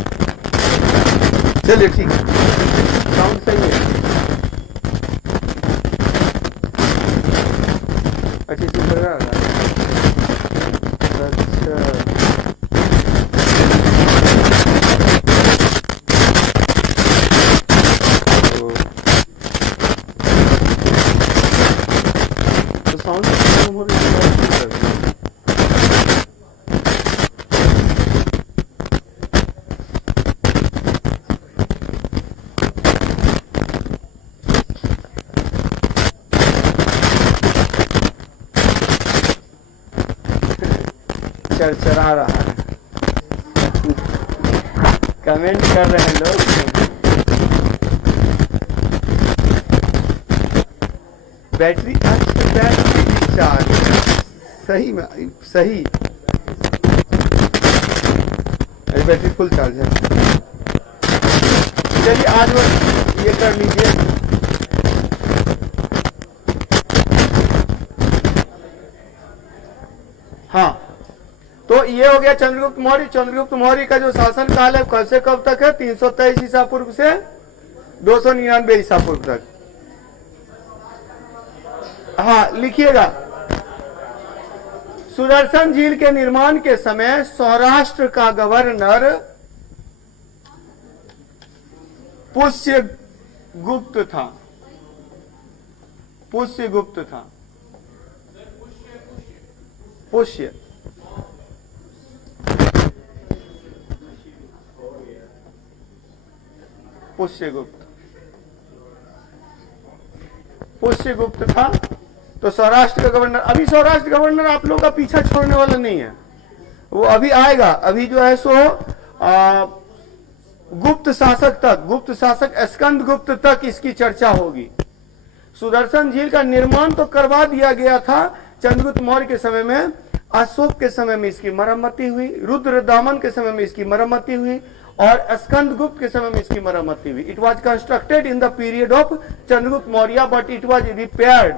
चलिए ठीक है, साउंड सही है। अच्छी चीज लग रहा है। अच्छा, तो साउंड कम हो रही है। चरचरा रहा है, कमेंट कर रहे हैं लोग। बैटरी, बैटरी डिस्चार्ज, सही में सही, बैटरी फुल चार्ज है। चलिए आज वो ये कर लीजिए। हाँ, तो ये हो गया चंद्रगुप्त मौर्य। चंद्रगुप्त मौर्य का जो शासन काल है कब से कब तक है? 323 ईसा पूर्व से 299 ईसा पूर्व तक। हाँ लिखिएगा, सुदर्शन झील के निर्माण के समय सौराष्ट्र का गवर्नर पुष्यगुप्त था। पुष्यगुप्त था, पुष्य, पुष्यगुप्त, पुष्यगुप्त था। तो सौराष्ट्र का गवर्नर, अभी सौराष्ट्र गवर्नर आप लोगों का पीछा छोड़ने वाला नहीं है, वो अभी आएगा। अभी जो है सो गुप्त शासक तक, गुप्त शासक स्कंद गुप्त तक इसकी चर्चा होगी। सुदर्शन झील का निर्माण तो करवा दिया गया था चंद्रगुप्त मौर्य के समय में, अशोक के समय में इसकी मरम्मती हुई, रुद्रदामन के समय में इसकी मरम्मती हुई, और स्कंद गुप्त के समय में इसकी मरम्मती हुई। It was constructed in the period of Chandragupta Maurya but it was repaired,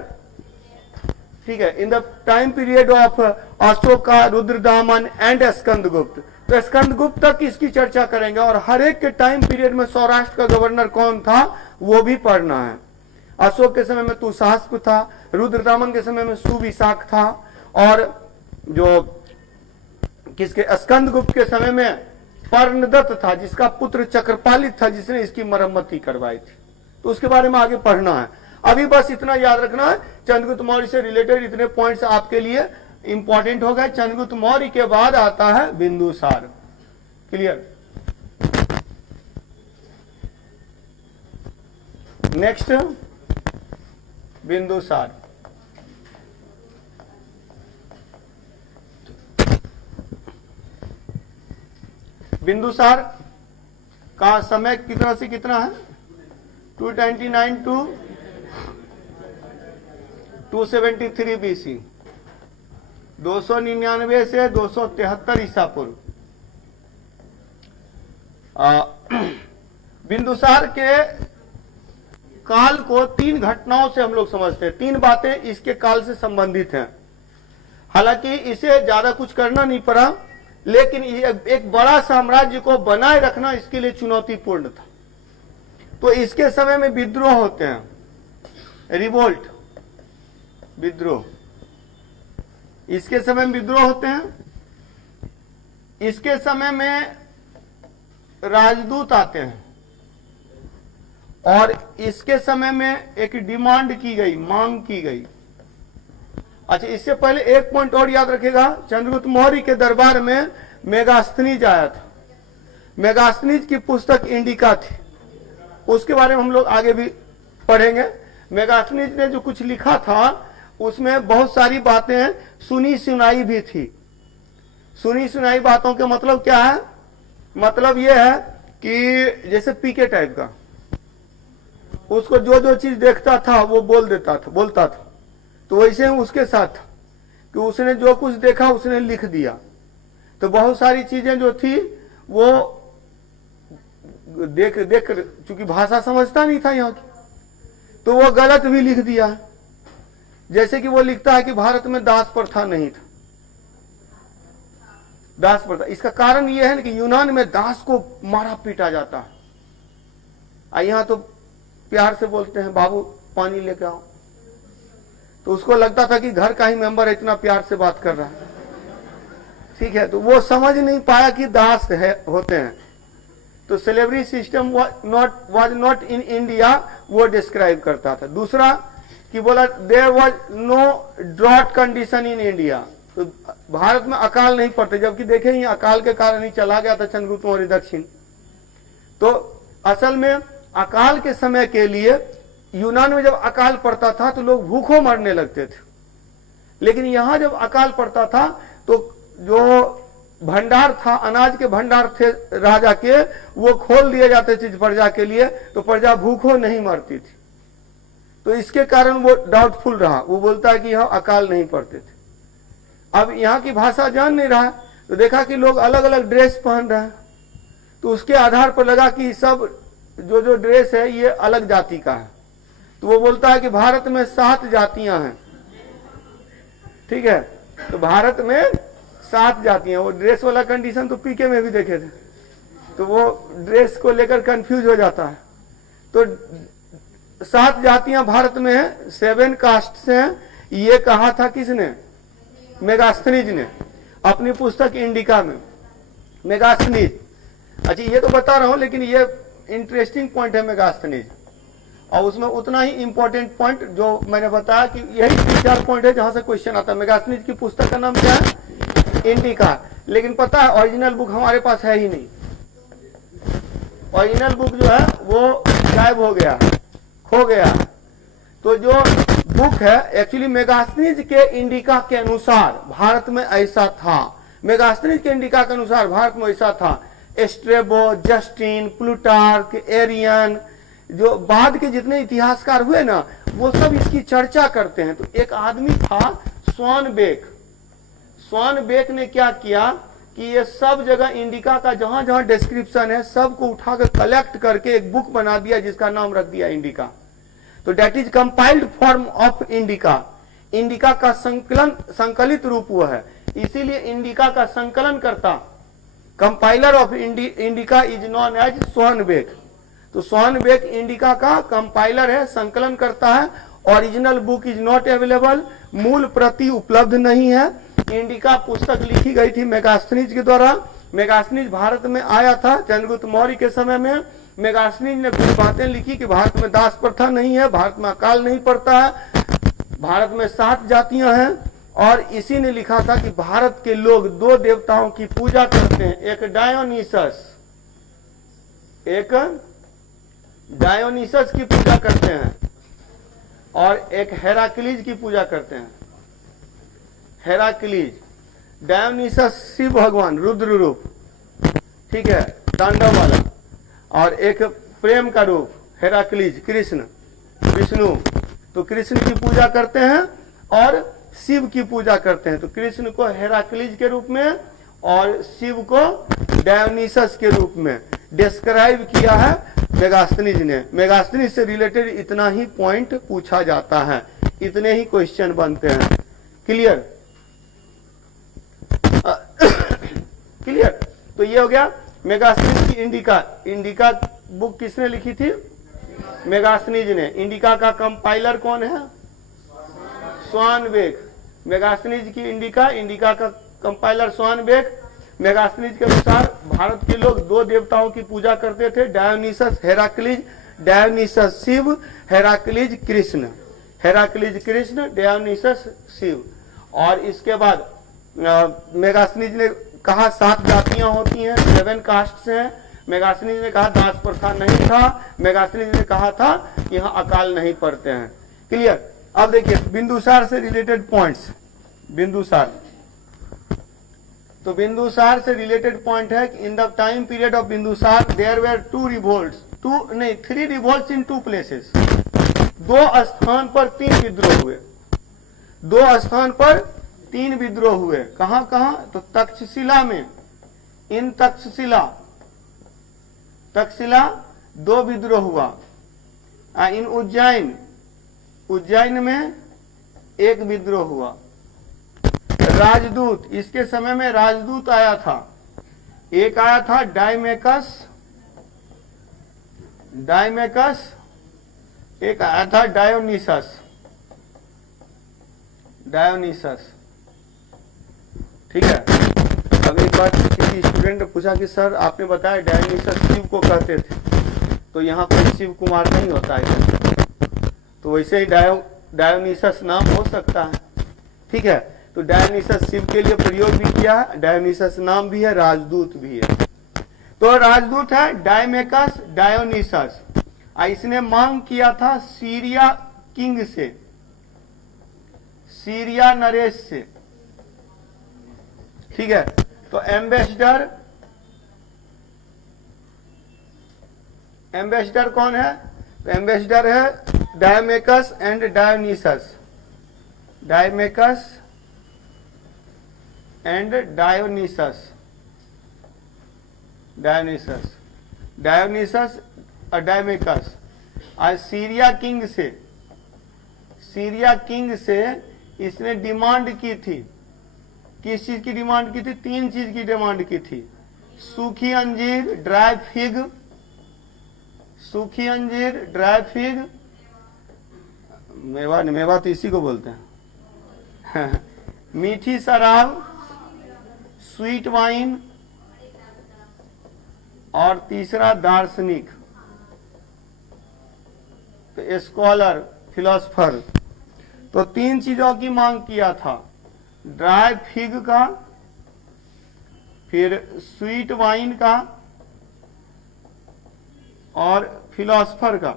ठीक है, इन the time period of Ashoka, Rudradaman and Skandagupta. तो स्कंदगुप्त तक इसकी चर्चा करेंगे, और हर एक के टाइम पीरियड में सौराष्ट्र का गवर्नर कौन था वो भी पढ़ना है। अशोक के समय में तुषास्प था, रुद्रदामन के समय में सुविशाख था, और जो किसके स्कंदगुप्त के समय में पर्णदत्त था, जिसका पुत्र चक्रपालित था, जिसने इसकी मरम्मती करवाई थी। तो उसके बारे में आगे पढ़ना है। अभी बस इतना याद रखना है, चंद्रगुप्त मौर्य से रिलेटेड इतने पॉइंट्स आपके लिए इंपॉर्टेंट हो गए। चंद्रगुप्त मौर्य के बाद आता है बिंदुसार। क्लियर? नेक्स्ट बिंदुसार। बिंदुसार का समय कितना से कितना है? 299 टू 273 बीसी, 299 से 273 ईसा पूर्व। बिंदुसार के काल को 3 घटनाओं से हम लोग समझते हैं, 3 बातें इसके काल से संबंधित हैं। हालांकि इसे ज्यादा कुछ करना नहीं पड़ा, लेकिन एक बड़ा साम्राज्य को बनाए रखना इसके लिए चुनौतीपूर्ण था। तो इसके समय में विद्रोह होते हैं, रिवोल्ट, विद्रोह, इसके समय में विद्रोह होते हैं। इसके समय में राजदूत आते हैं, और इसके समय में एक डिमांड की गई, मांग की गई। अच्छा, इससे पहले एक पॉइंट और याद रखेगा, चंद्रगुप्त मौर्य के दरबार में मेगास्थनीज आया था। मेगास्थनीज की पुस्तक इंडिका थी, उसके बारे में हम लोग आगे भी पढ़ेंगे। मेगास्थनीज ने जो कुछ लिखा था उसमें बहुत सारी बातें सुनी सुनाई भी थी। सुनी सुनाई बातों के मतलब क्या है? मतलब यह है कि जैसे पीके टाइप का, उसको जो जो चीज देखता था वो बोलता था। तो वैसे उसके साथ था कि उसने जो कुछ देखा उसने लिख दिया। तो बहुत सारी चीजें जो थी वो देख चूंकि भाषा समझता नहीं था यहाँ की, तो वो गलत भी लिख दिया। जैसे कि वो लिखता है कि भारत में दास प्रथा नहीं था, दास प्रथा। इसका कारण यह है कि यूनान में दास को मारा पीटा जाता है, यहाँ तो प्यार से बोलते हैं बाबू पानी लेके आओ। तो उसको लगता था कि घर का ही मेंबर इतना प्यार से बात कर रहा है, ठीक है। तो वो समझ नहीं पाया कि दास है होते हैं। तो slavery system was not in India, वो डिस्क्राइब करता था। दूसरा कि बोला there was no drought condition in India, तो भारत में अकाल नहीं पड़ते, जबकि देखें ये अकाल के कारण ही चला गया था चंद्रगुप्त मौर्य दक्षिण। तो असल में अकाल के समय के लिए यूनान में जब अकाल पड़ता था तो लोग भूखों मरने लगते थे, लेकिन यहां जब अकाल पड़ता था तो जो भंडार था, अनाज के भंडार थे राजा के, वो खोल दिए जाते थे प्रजा के लिए, तो प्रजा भूखों नहीं मरती थी। तो इसके कारण वो डाउटफुल रहा, वो बोलता है कि यहाँ अकाल नहीं पढ़ते थे। अब यहाँ की भाषा जान नहीं रहा, तो देखा कि लोग अलग अलग ड्रेस पहन रहे हैं, तो उसके आधार पर लगा कि सब जो ड्रेस है ये अलग जाति का है। तो वो बोलता है कि भारत में 7 जातियां हैं, ठीक है, तो भारत में 7 जातियां। वो ड्रेस वाला कंडीशन तो पीके में भी देखे थे, तो वो ड्रेस को लेकर कंफ्यूज हो जाता है। तो 7 जातियां भारत में है, 7 कास्ट से हैं। ये कहा था किसने? मेगास्थनीज ने अपनी पुस्तक इंडिका में। मेगास्थनीज, अच्छा ये तो बता रहा हूं, लेकिन ये इंटरेस्टिंग पॉइंट है मेगास्थनीज, और उसमें उतना ही इंपॉर्टेंट पॉइंट जो मैंने बताया कि यही 3-4 पॉइंट है जहां से क्वेश्चन आता है। मेगास्थनीज की पुस्तक का नाम क्या है? इंडिका। लेकिन पता है ओरिजिनल बुक हमारे पास है ही नहीं। ओरिजिनल बुक जो है वो गायब हो गया, खो गया। तो जो बुक है एक्चुअली मेगास्थनीज के इंडिका के अनुसार भारत में ऐसा था। मेगास्थनीज के इंडिका के अनुसार भारत में ऐसा था। स्ट्रेबो, जस्टिन, प्लूटार्क, एरियन, जो बाद के जितने इतिहासकार हुए ना, वो सब इसकी चर्चा करते हैं। तो एक आदमी था स्वानबेक। स्वानबेक ने क्या किया कि ये सब जगह इंडिका का जहां जहां डिस्क्रिप्शन है सबको उठाकर कलेक्ट करके एक बुक बना दिया, जिसका नाम रख दिया इंडिका। तो that is compiled form of Indica. Indica का संकलित रूप वो है, इसीलिए इंडिका का संकलन करता, compiler of Indica is known as Schwanbeck. तो स्वानबेक इंडिका का कंपाइलर है, संकलन करता है। Original book is not available, मूल प्रति उपलब्ध नहीं है। इंडिका पुस्तक लिखी गई थी मेगास्थनीज के द्वारा। मेगास्थनीज भारत में आया था चंद्रगुप्त मौर्य के समय में। मेगास्थनीज ने कुछ बातें लिखी कि भारत में दास प्रथा नहीं है, भारत में अकाल नहीं पड़ता है, भारत में 7 जातियां हैं। और इसी ने लिखा था कि भारत के लोग 2 देवताओं की पूजा करते हैं, एक डायोनिसस की पूजा करते हैं और एक हेराक्लीज की पूजा करते हैं। हेराक्लीज, डायोनिसस शिव भगवान रुद्र रूप, ठीक है, तांडव वाला, और एक प्रेम का रूप हेराक्लीज कृष्ण, विष्णु। तो कृष्ण की पूजा करते हैं और शिव की पूजा करते हैं। तो कृष्ण को हेराक्लीज के रूप में और शिव को डायोनिसस के रूप में डिस्क्राइब किया है मेगास्थनीज ने। मेगास्थनीज से रिलेटेड इतना ही पॉइंट पूछा जाता है, इतने ही क्वेश्चन बनते हैं। क्लियर? क्लियर? तो ये हो गया मेगास्थनीज की इंडिका। इंडिका बुक किसने लिखी थी? मेगास्थनीज ने। इंडिका का कंपाइलर कौन है? स्वानबेक। मेगास्थनीज की इंडिका, इंडिका का कंपाइलर स्वानबेक। मेगास्थनीज के अनुसार भारत के लोग 2 देवताओं की पूजा करते थे, Dionysus Heracles, Dionysus Shiva, Heracles Krishna. Heracles Krishna, Dionysus Shiva. और इसके बाद मेगास्थनीज ने कहा 7 जातियां होती हैं, 7 कास्ट हैं। मेगास्थनीज ने कहा दास प्रथा नहीं था। मेगास्थनीज ने कहा था कि यहाँ अकाल नहीं पड़ते हैं। क्लियर? अब देखिए बिंदुसार से रिलेटेड पॉइंट्स। बिंदुसार, तो बिंदुसार से रिलेटेड पॉइंट है कि in the time period of Bindusara there were 3 revolts in 2 places. 2 स्थान पर 3 विद्रोह हुए। 2 स्थान पर 3 विद्रोह हुए। कहां कहां? तो तक्षशिला में, इन तक्षशिला 2 विद्रोह हुआ। इन उज्जैन में 1 विद्रोह हुआ। राजदूत, इसके समय में राजदूत आया था। एक आया था डायमेकस, एक आया था डायोनिसस। ठीक है। अब एक बार किसी स्टूडेंट ने पूछा कि सर आपने बताया डायोनिसस शिव को कहते थे, तो यहाँ कोई शिव कुमार नहीं होता है, तो वैसे ही डायोनिसस नाम हो सकता है। ठीक है, तो डायोनिसस शिव के लिए प्रयोग भी किया है, डायोनिसस नाम भी है, राजदूत भी है। तो राजदूत है डायमेकस डायोनिसस। इसने मांग किया था सीरिया किंग से, सीरिया नरेश से। ठीक है, तो एम्बेसडर कौन है? तो एम्बेसडर है डायमेकस एंड डायोनीसस, डायमेकस एंड डायोनीसस, डायोनीसस, डायोनीसस और डायमेकस आज सीरिया किंग से इसने डिमांड की थी। किस चीज की डिमांड की थी? 3 चीज की डिमांड की थी। सूखी अंजीर, ड्राई फिग, सूखी अंजीर, ड्राई फिग, मेवा तो इसी को बोलते हैं मीठी शराब, स्वीट वाइन, और तीसरा दार्शनिक, तो स्कॉलर, फिलोसफर। तो 3 चीजों की मांग किया था, ड्राई फिग का, फिर स्वीट वाइन का और फिलोसफर का,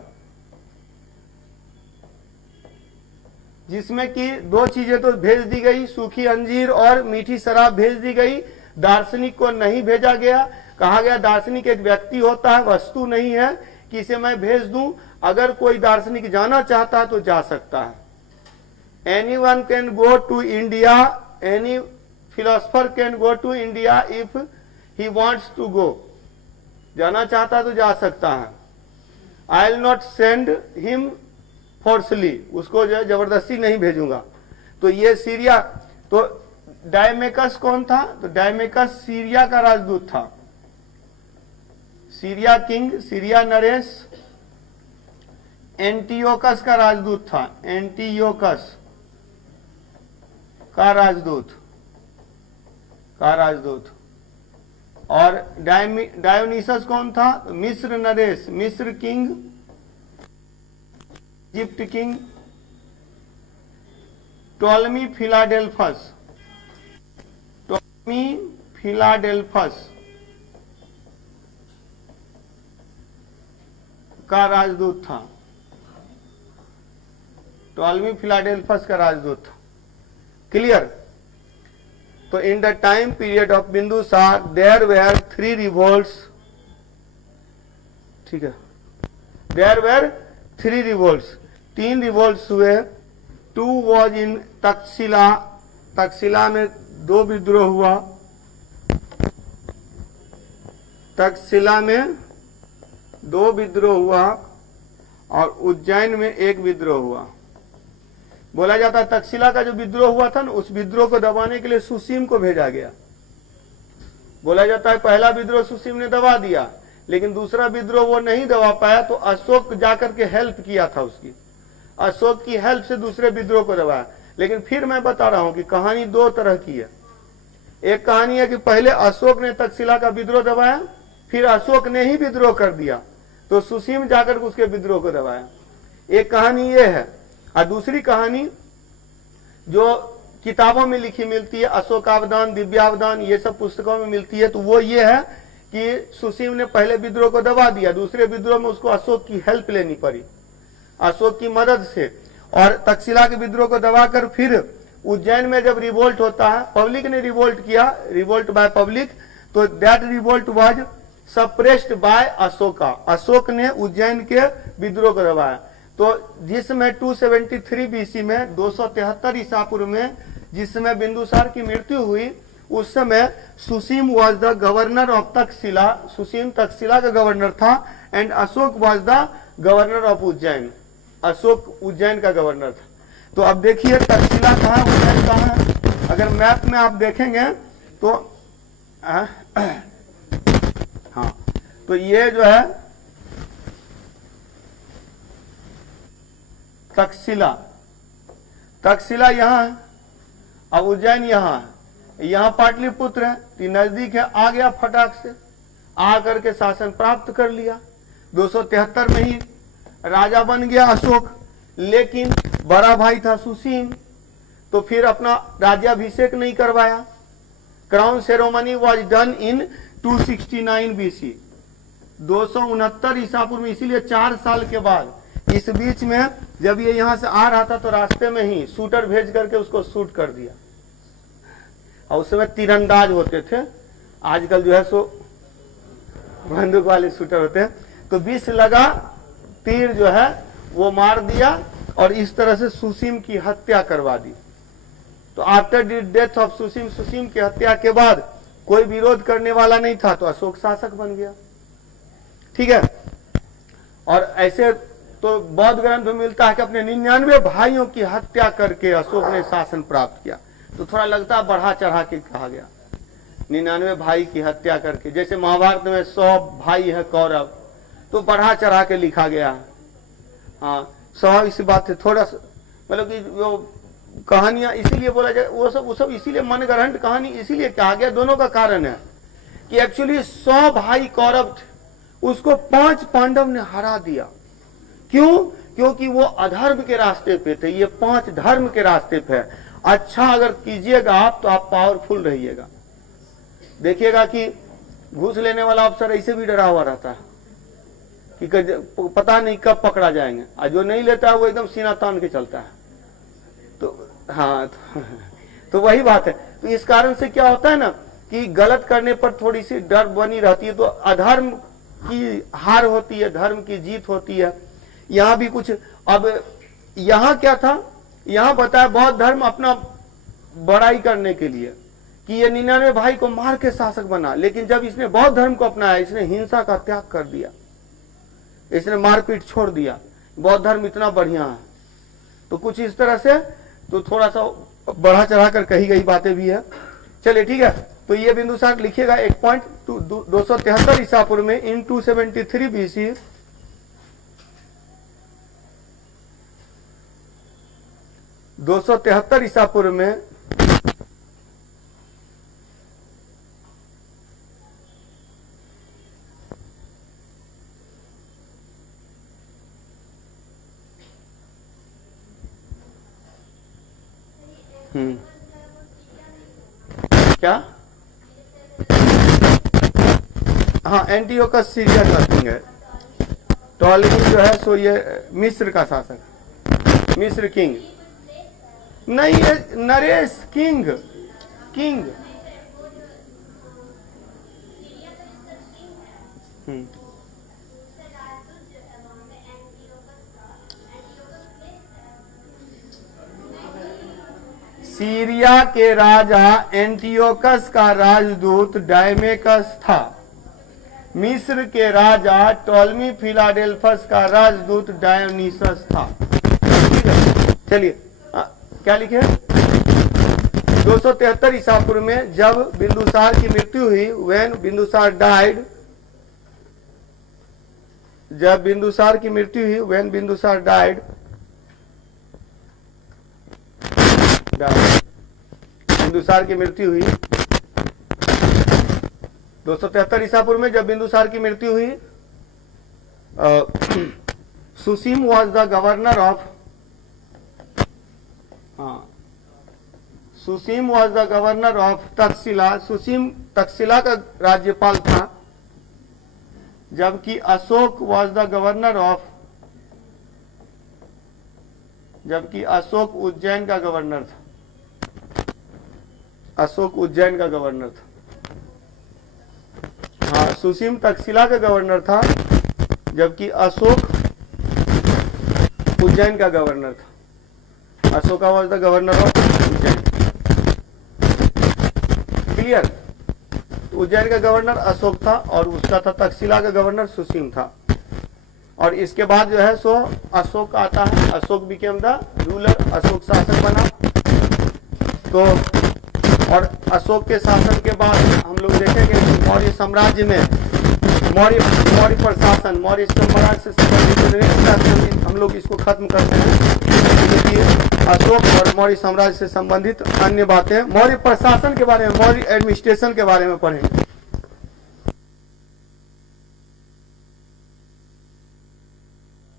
जिसमें कि 2 चीजें तो भेज दी गई, सूखी अंजीर और मीठी शराब भेज दी गई। दार्शनिक को नहीं भेजा गया। कहा गया दार्शनिक एक व्यक्ति होता है, वस्तु नहीं है कि इसे मैं भेज दूं। अगर कोई दार्शनिक जाना चाहता है तो जा सकता है। Anyone can go to India, any philosopher can go to India if he wants to go. जाना चाहता है तो जा सकता है। I will not send him forcefully, उसको जो है जबरदस्ती नहीं भेजूंगा। तो ये सीरिया, तो डायमेकस कौन था? तो डायमेकस सीरिया का राजदूत था। Syria king, Syria Naresh Antiochus का राजदूत था। एंटियोकस का राजदूत। और डायोनीसस कौन था? मिस्र नरेश, मिस्र king, Egypt king. Ptolemy Philadelphus, Ptolemy Philadelphus का राजदूत था। टॉलमी फिलाडेल्फस का राजदूत था। क्लियर? तो in the time period of Bindusara there were 3 revolts. ठीक है, देयर वेर 3 रिवोल्ट्स, 3 रिवोल्ट्स हुए। 2 वॉज इन तक्षशिला, तक्षशिला में 2 विद्रोह हुआ। तक्षशिला में 2 विद्रोह हुआ और उज्जैन में 1 विद्रोह हुआ। बोला जाता है तक्षशिला का जो विद्रोह हुआ था ना, उस विद्रोह को दबाने के लिए सुसीम को भेजा गया। बोला जाता है पहला विद्रोह सुसीम ने दबा दिया, लेकिन दूसरा विद्रोह वो नहीं दबा पाया, तो अशोक जाकर के हेल्प किया था उसकी। अशोक की हेल्प से दूसरे विद्रोह को दबाया। लेकिन फिर मैं बता रहा हूं कि कहानी 2 तरह की है। एक कहानी है कि पहले अशोक ने तक्षशिला का विद्रोह दबाया, फिर अशोक ने ही विद्रोह कर दिया, तो सुसीम जाकर उसके विद्रोह को दबाया। एक कहानी ये है। और दूसरी कहानी जो किताबों में लिखी मिलती है, अशोकावदान, दिव्यावदान, ये सब पुस्तकों में मिलती है, तो वो ये है कि सुसीम ने पहले विद्रोह को दबा दिया, दूसरे विद्रोह में उसको अशोक की हेल्प लेनी पड़ी, अशोक की मदद से। और तक्षशिला के विद्रोह को दबाकर फिर उज्जैन में जब रिवोल्ट होता है, पब्लिक ने रिवोल्ट किया, रिवोल्ट बाय पब्लिक, तो that revolt was suppressed bye Ashoka. Ashok ने उज्जैन के विद्रोह को दबाया। तो जिसमें 273 बीसी में, 273 ईसा पूर्व में, जिस समय बिंदुसार की मृत्यु हुई, उस समय Susima was the governor of Taxila. Susima Taxila का गवर्नर था। And Ashoka was the governor of Ujjain. Ashoka Ujjain का गवर्नर था। तो अब देखिए तक्षशिला कहाँ, उज्जैन कहाँ है। अगर मैप में आप देखेंगे तो हाँ, तो ये जो है तक्षशिला, तक्षशिला यहाँ है, अब उज्जैन यहाँ है, यहाँ पाटलिपुत्र है, तो नजदीक है। आ गया फटाक से, आकर के शासन प्राप्त कर लिया। 273 में ही राजा बन गया अशोक। लेकिन बड़ा भाई था सुसीम, तो फिर अपना राज्याभिषेक नहीं करवाया। Crown ceremony was done in 269 BC, 269 ईसा पूर्व में। इसीलिए 4 साल के बाद, इस बीच में जब ये यहां से आ रहा था, तो रास्ते में ही शूटर भेज करके उसको शूट कर दिया। और उस समय तीरंदाज होते थे, आजकल जो है सो बंदूक वाले शूटर होते हैं। तो 20 लगा तीर जो है वो मार दिया और इस तरह से सुसीम की हत्या करवा दी। तो after the death of Susima, Susima की हत्या के बाद कोई विरोध करने वाला नहीं था तो अशोक शासक बन गया। ठीक है। और ऐसे तो बौद्ध ग्रंथ में मिलता है कि अपने 99 भाइयों की हत्या करके अशोक ने शासन प्राप्त किया। तो थोड़ा लगता है बढ़ा चढ़ा के कहा गया 99 भाई की हत्या करके, जैसे महाभारत में 100 भाई है कौरव, तो बढ़ा चढ़ा के लिखा गया है। हाँ, स्वाभाविक सी बात है। थोड़ा मतलब कि वो कहानियां इसीलिए बोला जाए, वो सब इसीलिए मनगढ़ंत कहानी इसीलिए कहा गया। दोनों का कारण है कि एक्चुअली 100 भाई कौरव थे, उसको 5 पांडव ने हरा दिया। क्यों? क्योंकि वो अधर्म के रास्ते पे थे, ये 5 धर्म के रास्ते पे है। अच्छा अगर कीजिएगा आप तो आप पावरफुल रहिएगा। देखिएगा कि घूस लेने वाला अफसर ऐसे भी डरा हुआ रहता है कि पता नहीं कब पकड़ा जाएंगे, और जो नहीं लेता है वो एकदम सीना तान के चलता है। तो हाँ तो वही बात है। तो इस कारण से क्या होता है ना कि गलत करने पर थोड़ी सी डर बनी रहती है, तो अधर्म की हार होती है, धर्म की जीत होती है। यहाँ भी कुछ, अब यहाँ क्या था, यहाँ बताया बौद्ध धर्म अपना बड़ाई करने के लिए कि ये 99 भाई को मार के शासक बना, लेकिन जब इसने बौद्ध धर्म को अपनाया, इसने हिंसा का त्याग कर दिया, इसने मारपीट छोड़ दिया। बौद्ध धर्म इतना बढ़िया है। तो कुछ इस तरह से तो थोड़ा सा बढ़ा चढ़ा कर कही गई बातें भी है। चलिए ठीक है। तो ये बिंदुसार लिखिएगा एक पॉइंट 273 ईसा पूर्व में इन 273 BC 273 ईसा पूर्व में क्या? हाँ, एंटीओकस सीरिया का किंग है। टॉलेमी जो है सो ये मिस्र का शासक, मिस्र किंग नहीं है, नरेश किंग, किंग सीरिया के राजा एंटियोकस का राजदूत डायमेकस था। मिस्र के राजा टॉलमी फिलाडेल्फस का राजदूत डायोनीसस था। ठीक है, चलिए क्या लिखे 273 ईसा पूर्व में जब बिंदुसार की मृत्यु हुई, व्हेन बिंदुसार डाइड, जब बिंदुसार की मृत्यु हुई, व्हेन बिंदुसार डाइड, बिंदुसार की मृत्यु हुई 273 ईसा पूर्व में जब बिंदुसार की मृत्यु हुई, Susima was the governor of, Susima was the governor of Taxila. Susima Taxila का राज्यपाल था, जबकि Ashoka was the governor of, जबकि अशोक उज्जैन का गवर्नर था। अशोक उज्जैन का गवर्नर था। हाँ, सुसीम तक्षशिला का गवर्नर था, जबकि अशोक उज्जैन का गवर्नर था। Ashoka was the governor of Ujjain. Clear? Ujjain का गवर्नर अशोक था और उसका था तक्षशिला का गवर्नर सुसीम था। और इसके बाद जो है सो अशोक आता है, Ashok became the ruler, Ashok शासक बना। तो और अशोक के शासन के बाद हम लोग देखेंगे मौर्य साम्राज्य में मौर्य प्रशासन, मौर्य साम्राज्य से संबंधित हम लोग इसको खत्म करते हैं, क्योंकि अशोक और मौर्य साम्राज्य से संबंधित अन्य बातें मौर्य प्रशासन के बारे में, मौर्य एडमिनिस्ट्रेशन के बारे में पढ़ेंगे।